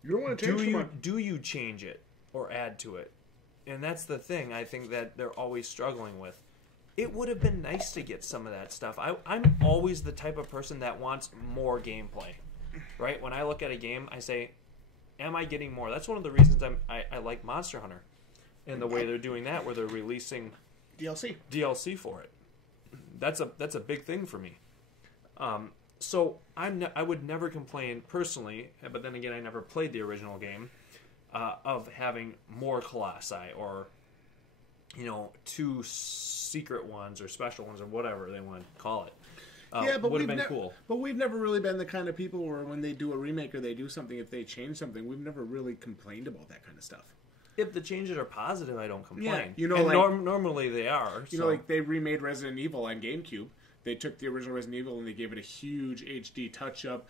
you don't want to change do you change it or add to it? And that's the thing I think that they're always struggling with. It would have been nice to get some of that stuff. I'm always the type of person that wants more gameplay. Right? When I look at a game, I say, am I getting more? That's one of the reasons I like Monster Hunter. And the way they're doing that, where they're releasing DLC for it. That's a big thing for me. So I would never complain personally, but then again, I never played the original game, of having more Colossi or, you know, 2 secret ones or special ones or whatever they want to call it. But would have been cool. But we've never really been the kind of people where when they do a remake or they do something, if they change something, we've never really complained about that kind of stuff. If the changes are positive, I don't complain. Yeah, you know, and like, normally they are. You know, like they remade Resident Evil on GameCube. They took the original Resident Evil and they gave it a huge HD touch-up,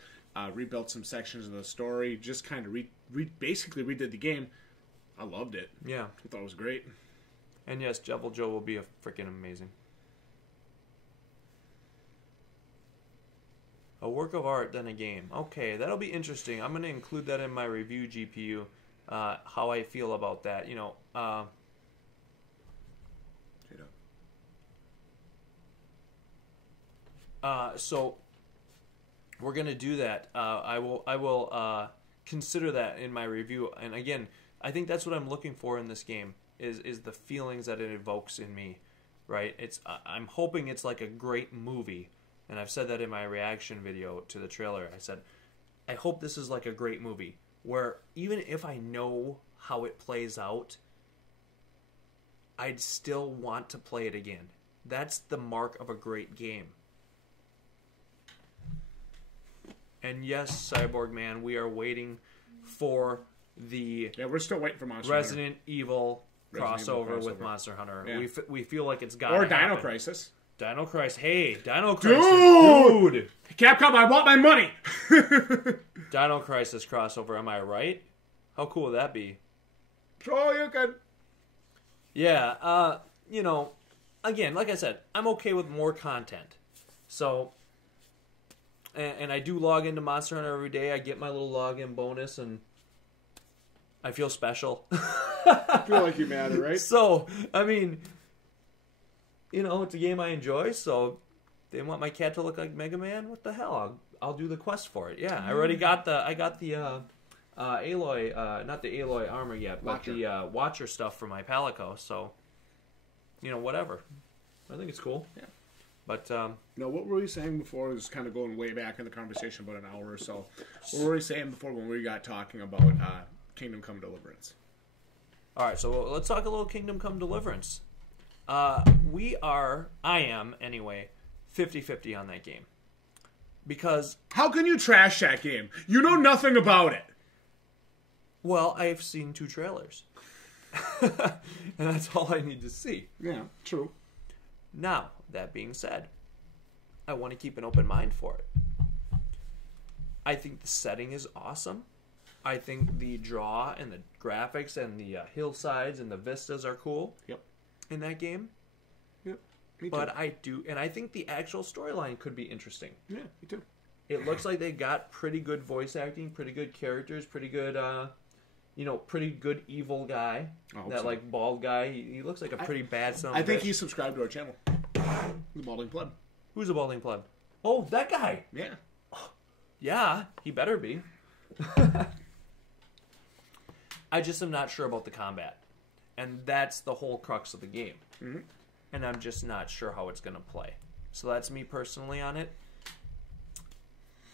rebuilt some sections of the story, just kind of basically redid the game. I loved it. Yeah. I thought it was great. And yes, Devil Joe will be freaking amazing. A work of art, then a game. Okay, that'll be interesting. I'm going to include that in my review, GPU, how I feel about that. You know, so we're going to do that. I will consider that in my review. And again, I think that's what I'm looking for in this game is the feelings that it evokes in me, right? I'm hoping it's like a great movie. And I've said that in my reaction video to the trailer. I said, I hope this is like a great movie where even if I know how it plays out, I'd still want to play it again. That's the mark of a great game. And yes, Cyborg Man, we are waiting for the we're still waiting for Resident Evil crossover with Monster Hunter. Yeah. We feel like it's got or to Dino happen. Crisis. Dino Crisis. Hey, Dino Crisis. Dude! Capcom, I want my money! Dino Crisis crossover, am I right? How cool would that be? Oh, you can. Yeah, you know, again, like I said, I'm okay with more content. So, and I do log into Monster Hunter every day. I get my little login bonus, and I feel special. I feel like you matter, right? So, I mean, you know, it's a game I enjoy, so they want my cat to look like Mega Man? What the hell? I'll do the quest for it. Yeah, I already got the Aloy, not the Aloy armor yet, but the Watcher stuff for my Palico, so, you know, whatever. I think it's cool. Yeah. But, no, what were we saying before? This is kind of going way back in the conversation, about an hour or so. What were we saying before when we got talking about Kingdom Come Deliverance? Alright, so let's talk a little Kingdom Come Deliverance. I am, anyway, 50-50 on that game. Because... How can you trash that game? You know nothing about it. Well, I've seen 2 trailers. And that's all I need to see. Yeah, true. Now, that being said, I want to keep an open mind for it. I think the setting is awesome. I think the draw and the graphics and the hillsides and the vistas are cool. Yep. In that game. Yep. Me too. But I think the actual storyline could be interesting. Yeah, me too. It looks like they got pretty good voice acting, pretty good characters, pretty good, pretty good evil guy. Like bald guy. He looks like a pretty bad son of a I think bitch. he's subscribed to our channel. The Balding Pleb. Who's a balding pleb? Oh, that guy. Yeah. Yeah, he better be. I just am not sure about the combat. And that's the whole crux of the game. Mm-hmm. And I'm just not sure how it's going to play. So that's me personally on it.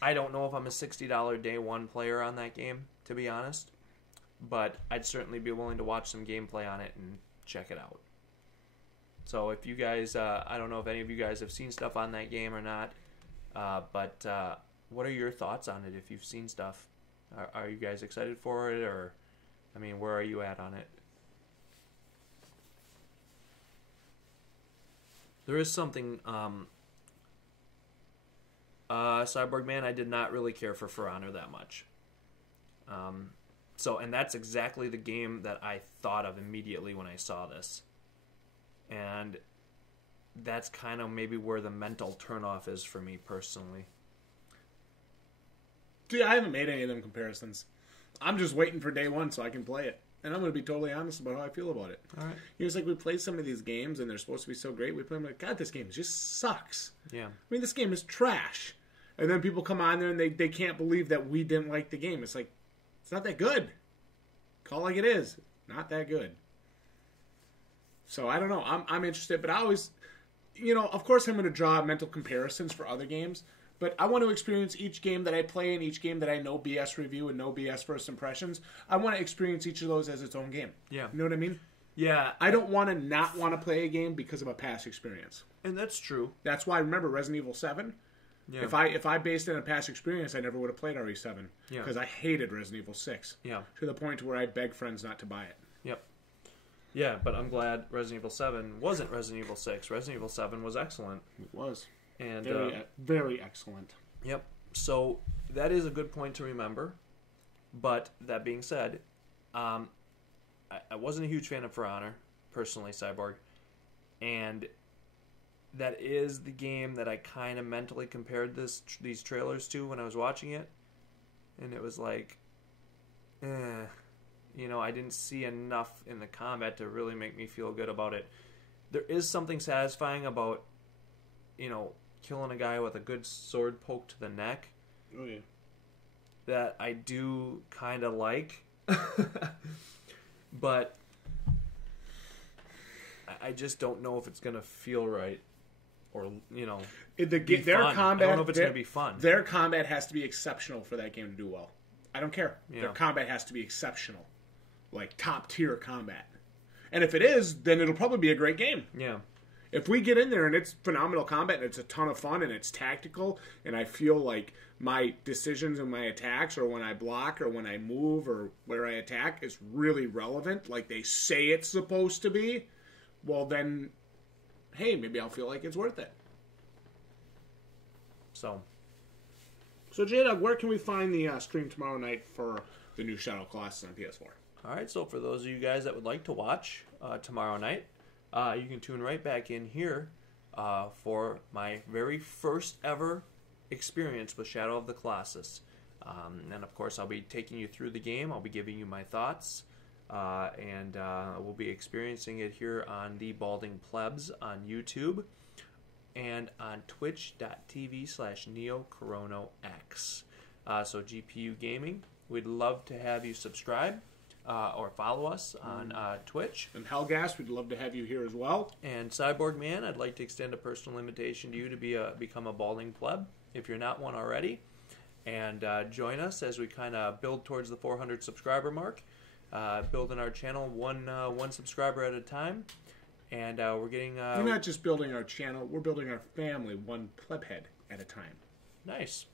I don't know if I'm a $60 day one player on that game, to be honest. But I'd certainly be willing to watch some gameplay on it and check it out. So if you guys, I don't know if any of you guys have seen stuff on that game or not. But what are your thoughts on it if you've seen stuff? Are you guys excited for it? Or, I mean, where are you at on it? There is something... Cyborg Man, I did not really care for Honor that much. And that's exactly the game that I thought of immediately when I saw this. And that's kind of maybe where the mental turnoff is for me personally. Dude, I haven't made any of them comparisons. I'm just waiting for day one so I can play it. And I'm going to be totally honest about how I feel about it. All right. It's like we play some of these games and they're supposed to be so great. We play them like, God, this game just sucks. Yeah. I mean, this game is trash. And then people come on there and they can't believe that we didn't like the game. It's like, it's not that good. Call it like it is. Not that good. So I don't know. I'm interested, but I always, of course I'm going to draw mental comparisons for other games, but I want to experience each game that I play and each game that I know BS review and no BS first impressions. I want to experience each of those as its own game. Yeah. You know what I mean? Yeah. I don't want to not want to play a game because of a past experience. And that's true. That's why I remember Resident Evil 7. Yeah. If I based it on a past experience, I never would have played RE7 because I hated Resident Evil 6. Yeah. To the point where I'd beg friends not to buy it. Yep. Yeah, but I'm glad Resident Evil 7 wasn't Resident Evil 6. Resident Evil 7 was excellent. It was. And very excellent. Yep. So that is a good point to remember. But that being said, I wasn't a huge fan of For Honor, personally, Cyborg. And that is the game that I kind of mentally compared these trailers to when I was watching it. And it was like, I didn't see enough in the combat to really make me feel good about it. There is something satisfying about, killing a guy with a good sword poke to the neck. Oh, yeah. That I do kind of like. But I just don't know if it's going to feel right. Or, their combat, I don't know if it's going to be fun. Their combat has to be exceptional for that game to do well. I don't care. Yeah. Their combat has to be exceptional. Like, top-tier combat. And if it is, then it'll probably be a great game. Yeah. If we get in there and it's phenomenal combat and it's a ton of fun and it's tactical and I feel like my decisions and my attacks or when I block or when I move or where I attack is really relevant, like they say it's supposed to be, well then, hey, maybe I'll feel like it's worth it. So Jdog, where can we find the stream tomorrow night for the new Shadow Colossus on PS4? All right, so for those of you guys that would like to watch tomorrow night, you can tune right back in here for my very first ever experience with Shadow of the Colossus. And of course, I'll be taking you through the game. I'll be giving you my thoughts. And we'll be experiencing it here on the Balding Plebs on YouTube and on twitch.tv/Neokuronox. So GPU Gaming, we'd love to have you subscribe. Or follow us on Twitch. And Hellgas, we'd love to have you here as well. And Cyborg Man, I'd like to extend a personal invitation to you to become a Balding Pleb, if you're not one already. And join us as we kind of build towards the 400 subscriber mark. Building our channel one subscriber at a time. And we're getting... we're not just building our channel, we're building our family one plebhead at a time. Nice.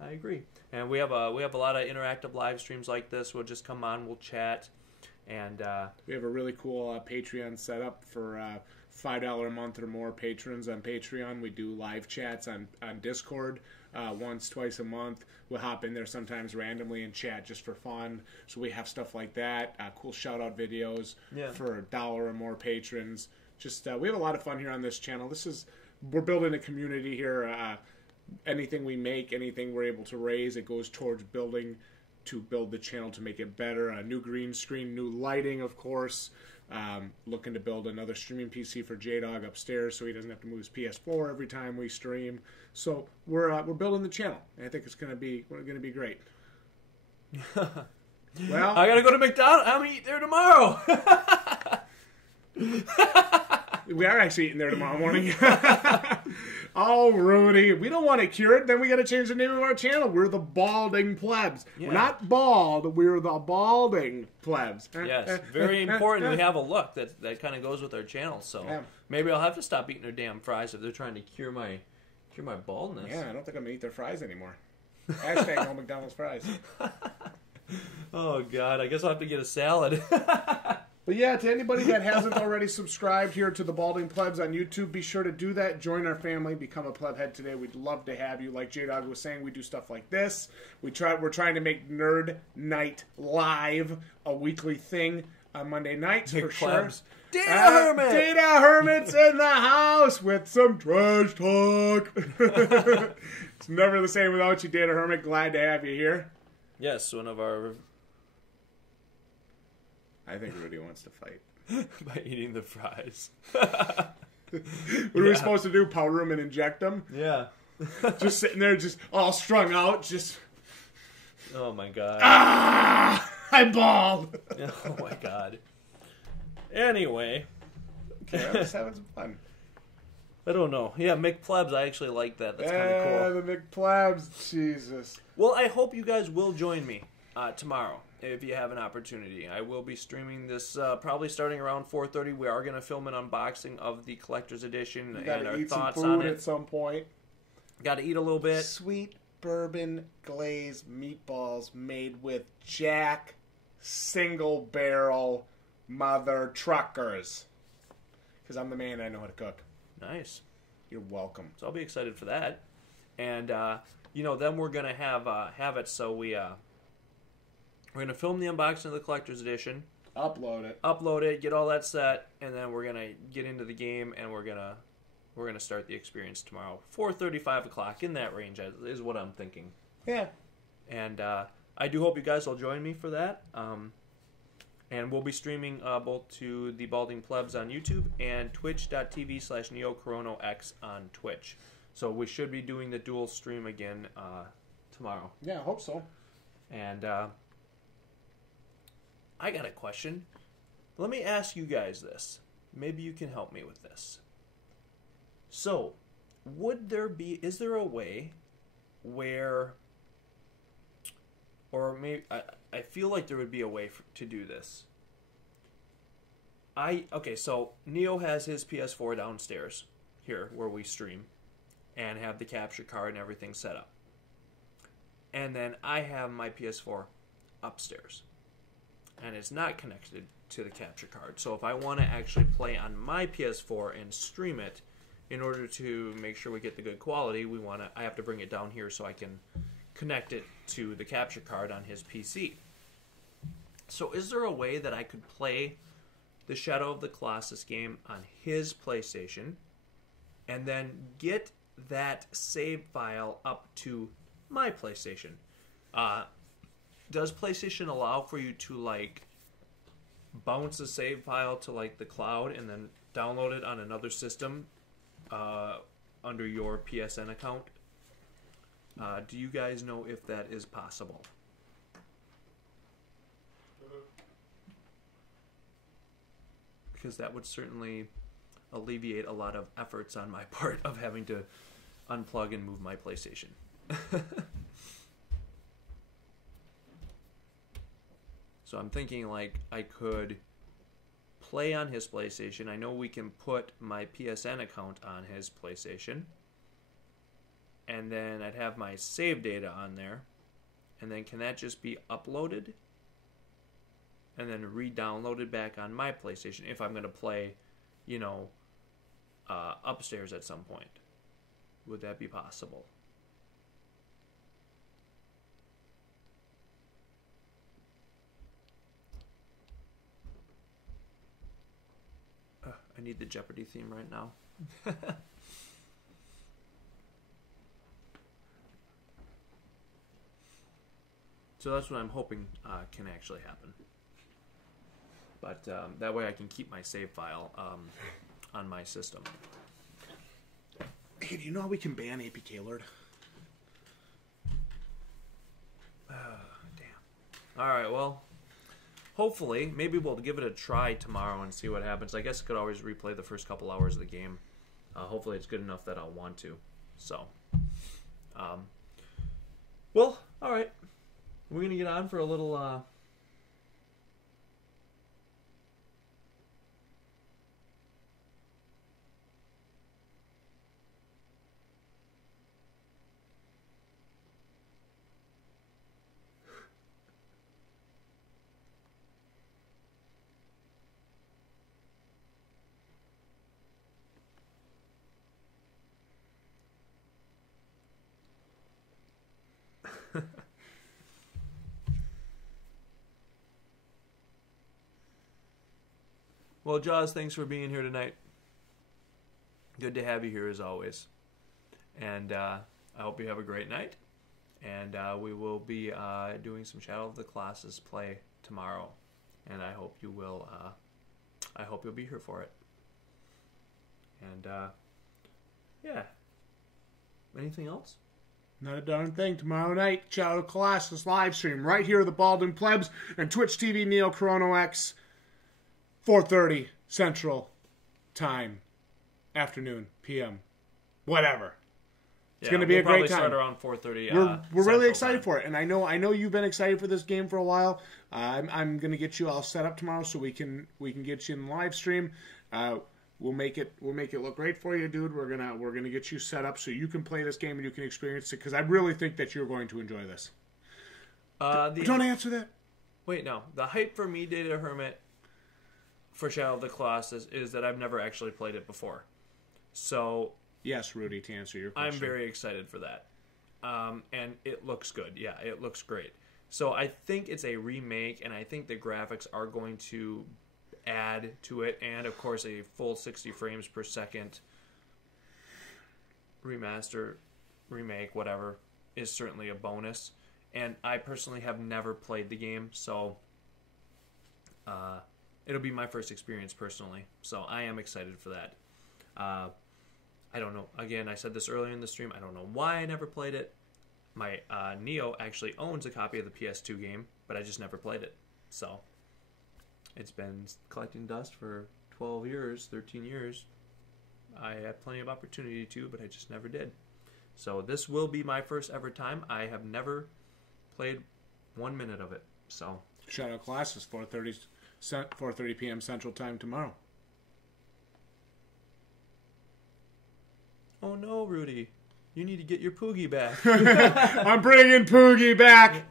I agree. And we have a lot of interactive live streams like this. We'll just come on, we'll chat, and we have a really cool Patreon set up for $5 a month or more patrons on Patreon. We do live chats on Discord once, twice a month. We'll hop in there sometimes randomly and chat just for fun. So we have stuff like that. Cool shout out videos for $1 or more patrons. Just we have a lot of fun here on this channel. We're building a community here. Anything we make, anything we're able to raise, it goes towards build the channel to make it better. A new green screen, new lighting, of course. Looking to build another streaming PC for Jdog upstairs so he doesn't have to move his PS4 every time we stream. So we're building the channel. And I think it's going to be great. Well, I gotta go to McDonald's. I'm gonna eat there tomorrow. we are actually eating there tomorrow morning. Oh, Rudy, we don't want it cured. Then we got to change the name of our channel. We're the Balding Plebs. Yeah. We're not bald. We're the Balding Plebs. Yes, very important. We have a look that kind of goes with our channel. So maybe I'll have to stop eating their damn fries if they're trying to cure my baldness. Yeah, I don't think I'm gonna eat their fries anymore. Hashtag no McDonald's fries. Oh God, I guess I'll have to get a salad. But yeah, to anybody that hasn't already subscribed here to the Balding Plebs on YouTube, be sure to do that. Join our family. Become a plebhead today. We'd love to have you. Like Jdog was saying, we do stuff like this. We're trying to make Nerd Night Live a weekly thing on Monday nights for sure. Data Hermit! Data Hermit's in the house with some trash talk. It's never the same without you, Data Hermit. Glad to have you here. Yes, one of our... I think Rudy wants to fight. By eating the fries. What are we supposed to do? Powder them and inject them? Yeah. Just sitting there, just all strung out, just... Oh my God. Ah! I'm bald! Oh my God. Anyway. Okay, I'm just having some fun. I don't know. Yeah, McPlebs, I actually like that. That's kind of cool. The McPlebs, Jesus. Well, I hope you guys will join me tomorrow. If you have an opportunity, I will be streaming this probably starting around 4:30. We are going to film an unboxing of the collector's edition and our thoughts on it. At some point. Got to eat a little bit. Sweet bourbon glazed meatballs made with Jack single barrel mother truckers. Because I'm the man, I know how to cook. Nice. You're welcome. So I'll be excited for that. And then we're going to have it so we're going to film the unboxing of the collector's edition. Upload it, get all that set, and then we're going to get into the game, and we're going to start the experience tomorrow. 4:30, 5 o'clock, in that range is what I'm thinking. Yeah. And I do hope you guys will join me for that. And we'll be streaming both to the Balding Plebs on YouTube and twitch.tv/Neokuronox on Twitch. So we should be doing the dual stream again tomorrow. Yeah, I hope so. And... I got a question. Let me ask you guys this. Maybe you can help me with this. So, is there a way where, or maybe, I feel like there would be a way to do this. So Neo has his PS4 downstairs here where we stream and have the capture card and everything set up. And then I have my PS4 upstairs. And it's not connected to the capture card. So if I want to actually play on my PS4 and stream it, in order to make sure we get the good quality, I have to bring it down here so I can connect it to the capture card on his PC. So is there a way that I could play the Shadow of the Colossus game on his PlayStation and then get that save file up to my PlayStation? Does PlayStation allow for you to bounce a save file to the cloud and then download it on another system under your PSN account? Do you guys know if that is possible? Because that would certainly alleviate a lot of efforts on my part of having to unplug and move my PlayStation. So I'm thinking I could play on his PlayStation. I know we can put my PSN account on his PlayStation. And then I'd have my save data on there. And then can that just be uploaded? And then re-downloaded back on my PlayStation if I'm going to play, upstairs at some point. Would that be possible? I need the Jeopardy theme right now. So that's what I'm hoping can actually happen. But that way I can keep my save file on my system. Hey, do you know how we can ban APK Lord? Damn. All right, well, hopefully, maybe we'll give it a try tomorrow and see what happens. I guess I could always replay the first couple hours of the game. Hopefully it's good enough that I'll want to. So, well, all right. We're going to get on for a little... Well, Jaws, thanks for being here tonight. Good to have you here as always. And I hope you have a great night. And we will be doing some Shadow of the Colossus play tomorrow. And I hope you will. I hope you'll be here for it. And yeah. Anything else? Not a darn thing. Tomorrow night, Shadow of the Colossus live stream right here at the Baldwin Plebs and Twitch TV Neokuronox. 4:30 Central Time, afternoon, PM, whatever. It's going to be a great time. Start around 4:30. We're really excited for it, and I know you've been excited for this game for a while. I'm going to get you all set up tomorrow so we can get you in the live stream. We'll make it look great for you, dude. We're gonna get you set up so you can play this game and you can experience it because I really think that you're going to enjoy this. Don't answer that. Wait, no. The hype for me, Data Hermit, for Shadow of the Colossus is that I've never actually played it before. So yes, Rudy, to answer your question. I'm very excited for that. And it looks good. Yeah, it looks great. So I think it's a remake, and I think the graphics are going to add to it, and of course a full 60 frames per second remaster, remake, whatever, is certainly a bonus. And I personally have never played the game, so it'll be my first experience personally, so I am excited for that. I don't know. Again, I said this earlier in the stream. I don't know why I never played it. My Neo actually owns a copy of the PS2 game, but I just never played it. So it's been collecting dust for 12 years, 13 years. I had plenty of opportunity to, but I just never did. So this will be my first ever time. I have never played 1 minute of it. So Shadow Colossus, 4:30 p.m. Central Time tomorrow. Oh no, Rudy. You need to get your Poogie back. I'm bringing Poogie back.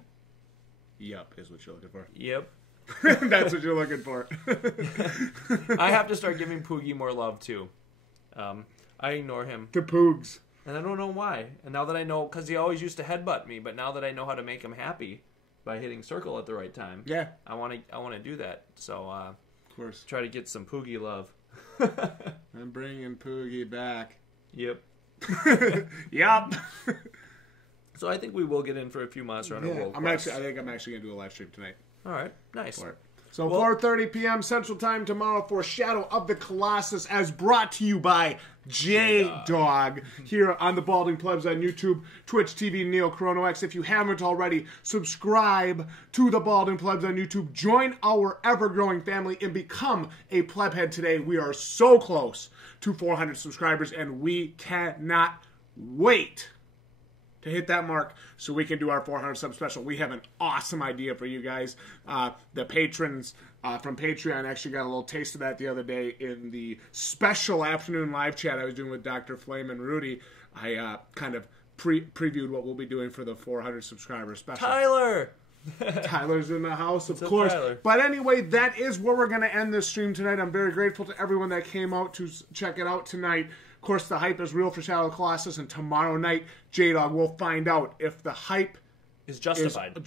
Yup, is what you're looking for. Yep. That's what you're looking for. I have to start giving Poogie more love, too. I ignore him. The Poogs. And I don't know why. And now that I know, because he always used to headbutt me, but now that I know how to make him happy by hitting circle at the right time, yeah, I want to do that. So, of course, try to get some Poogie love. I'm bringing Poogie back. Yep. Yup. So I think we will get in for a few Monster Hunter World Quests. I think I'm actually going to do a live stream tonight. All right, nice. So 4:30 p.m. Central Time tomorrow for Shadow of the Colossus, as brought to you by Jdog here on the Balding Plebs on YouTube, Twitch TV, Neokuronox. If you haven't already, subscribe to the Balding Plebs on YouTube. Join our ever-growing family and become a plebhead today. We are so close to 400 subscribers, and we cannot wait to hit that mark so we can do our 400 sub special. We have an awesome idea for you guys. The patrons from Patreon actually got a little taste of that the other day in the special afternoon live chat I was doing with Dr. Flame and Rudy. I kind of previewed what we'll be doing for the 400 subscriber special. Tyler! Tyler's in the house, of course. Tyler. But anyway, that is where we're going to end this stream tonight. I'm very grateful to everyone that came out to check it out tonight. Of course, the hype is real for Shadow of the Colossus, and tomorrow night, Jdog will find out if the hype is justified,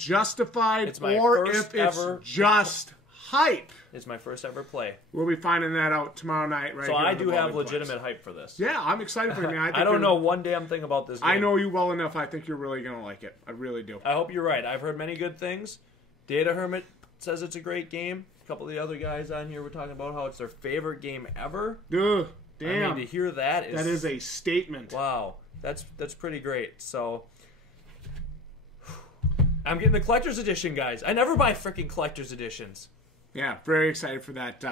or if it's just hype. It's my first ever play. We'll be finding that out tomorrow night, right? So I do have legitimate hype for this. Yeah, I'm excited for you, man. I don't know one damn thing about this game. I know you well enough. I think you're really going to like it. I really do. I hope you're right. I've heard many good things. Data Hermit says it's a great game. A couple of the other guys on here were talking about how it's their favorite game ever. Ugh. Damn. I mean, to hear that is a statement. Wow. That's pretty great. So I'm getting the collector's edition, guys. I never buy freaking collector's editions. Yeah, very excited for that.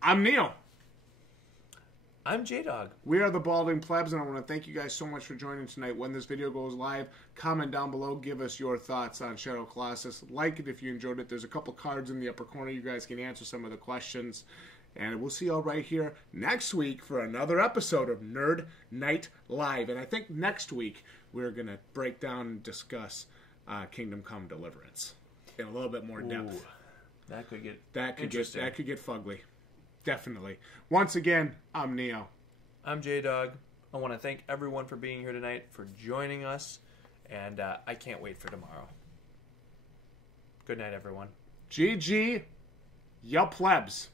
I'm Neil. I'm Jdog. We are the Balding Plebs, and I want to thank you guys so much for joining tonight. When this video goes live, comment down below. Give us your thoughts on Shadow Colossus. Like it if you enjoyed it. There's a couple cards in the upper corner. You guys can answer some of the questions. And we'll see you all right here next week for another episode of Nerd Night Live. And I think next week we're going to break down and discuss Kingdom Come Deliverance in a little bit more depth. Ooh, that could get that could get fugly. Definitely. Once again, I'm Neo. I'm Jdog. I want to thank everyone for being here tonight, for joining us, and I can't wait for tomorrow. Good night, everyone. GG, ya plebs.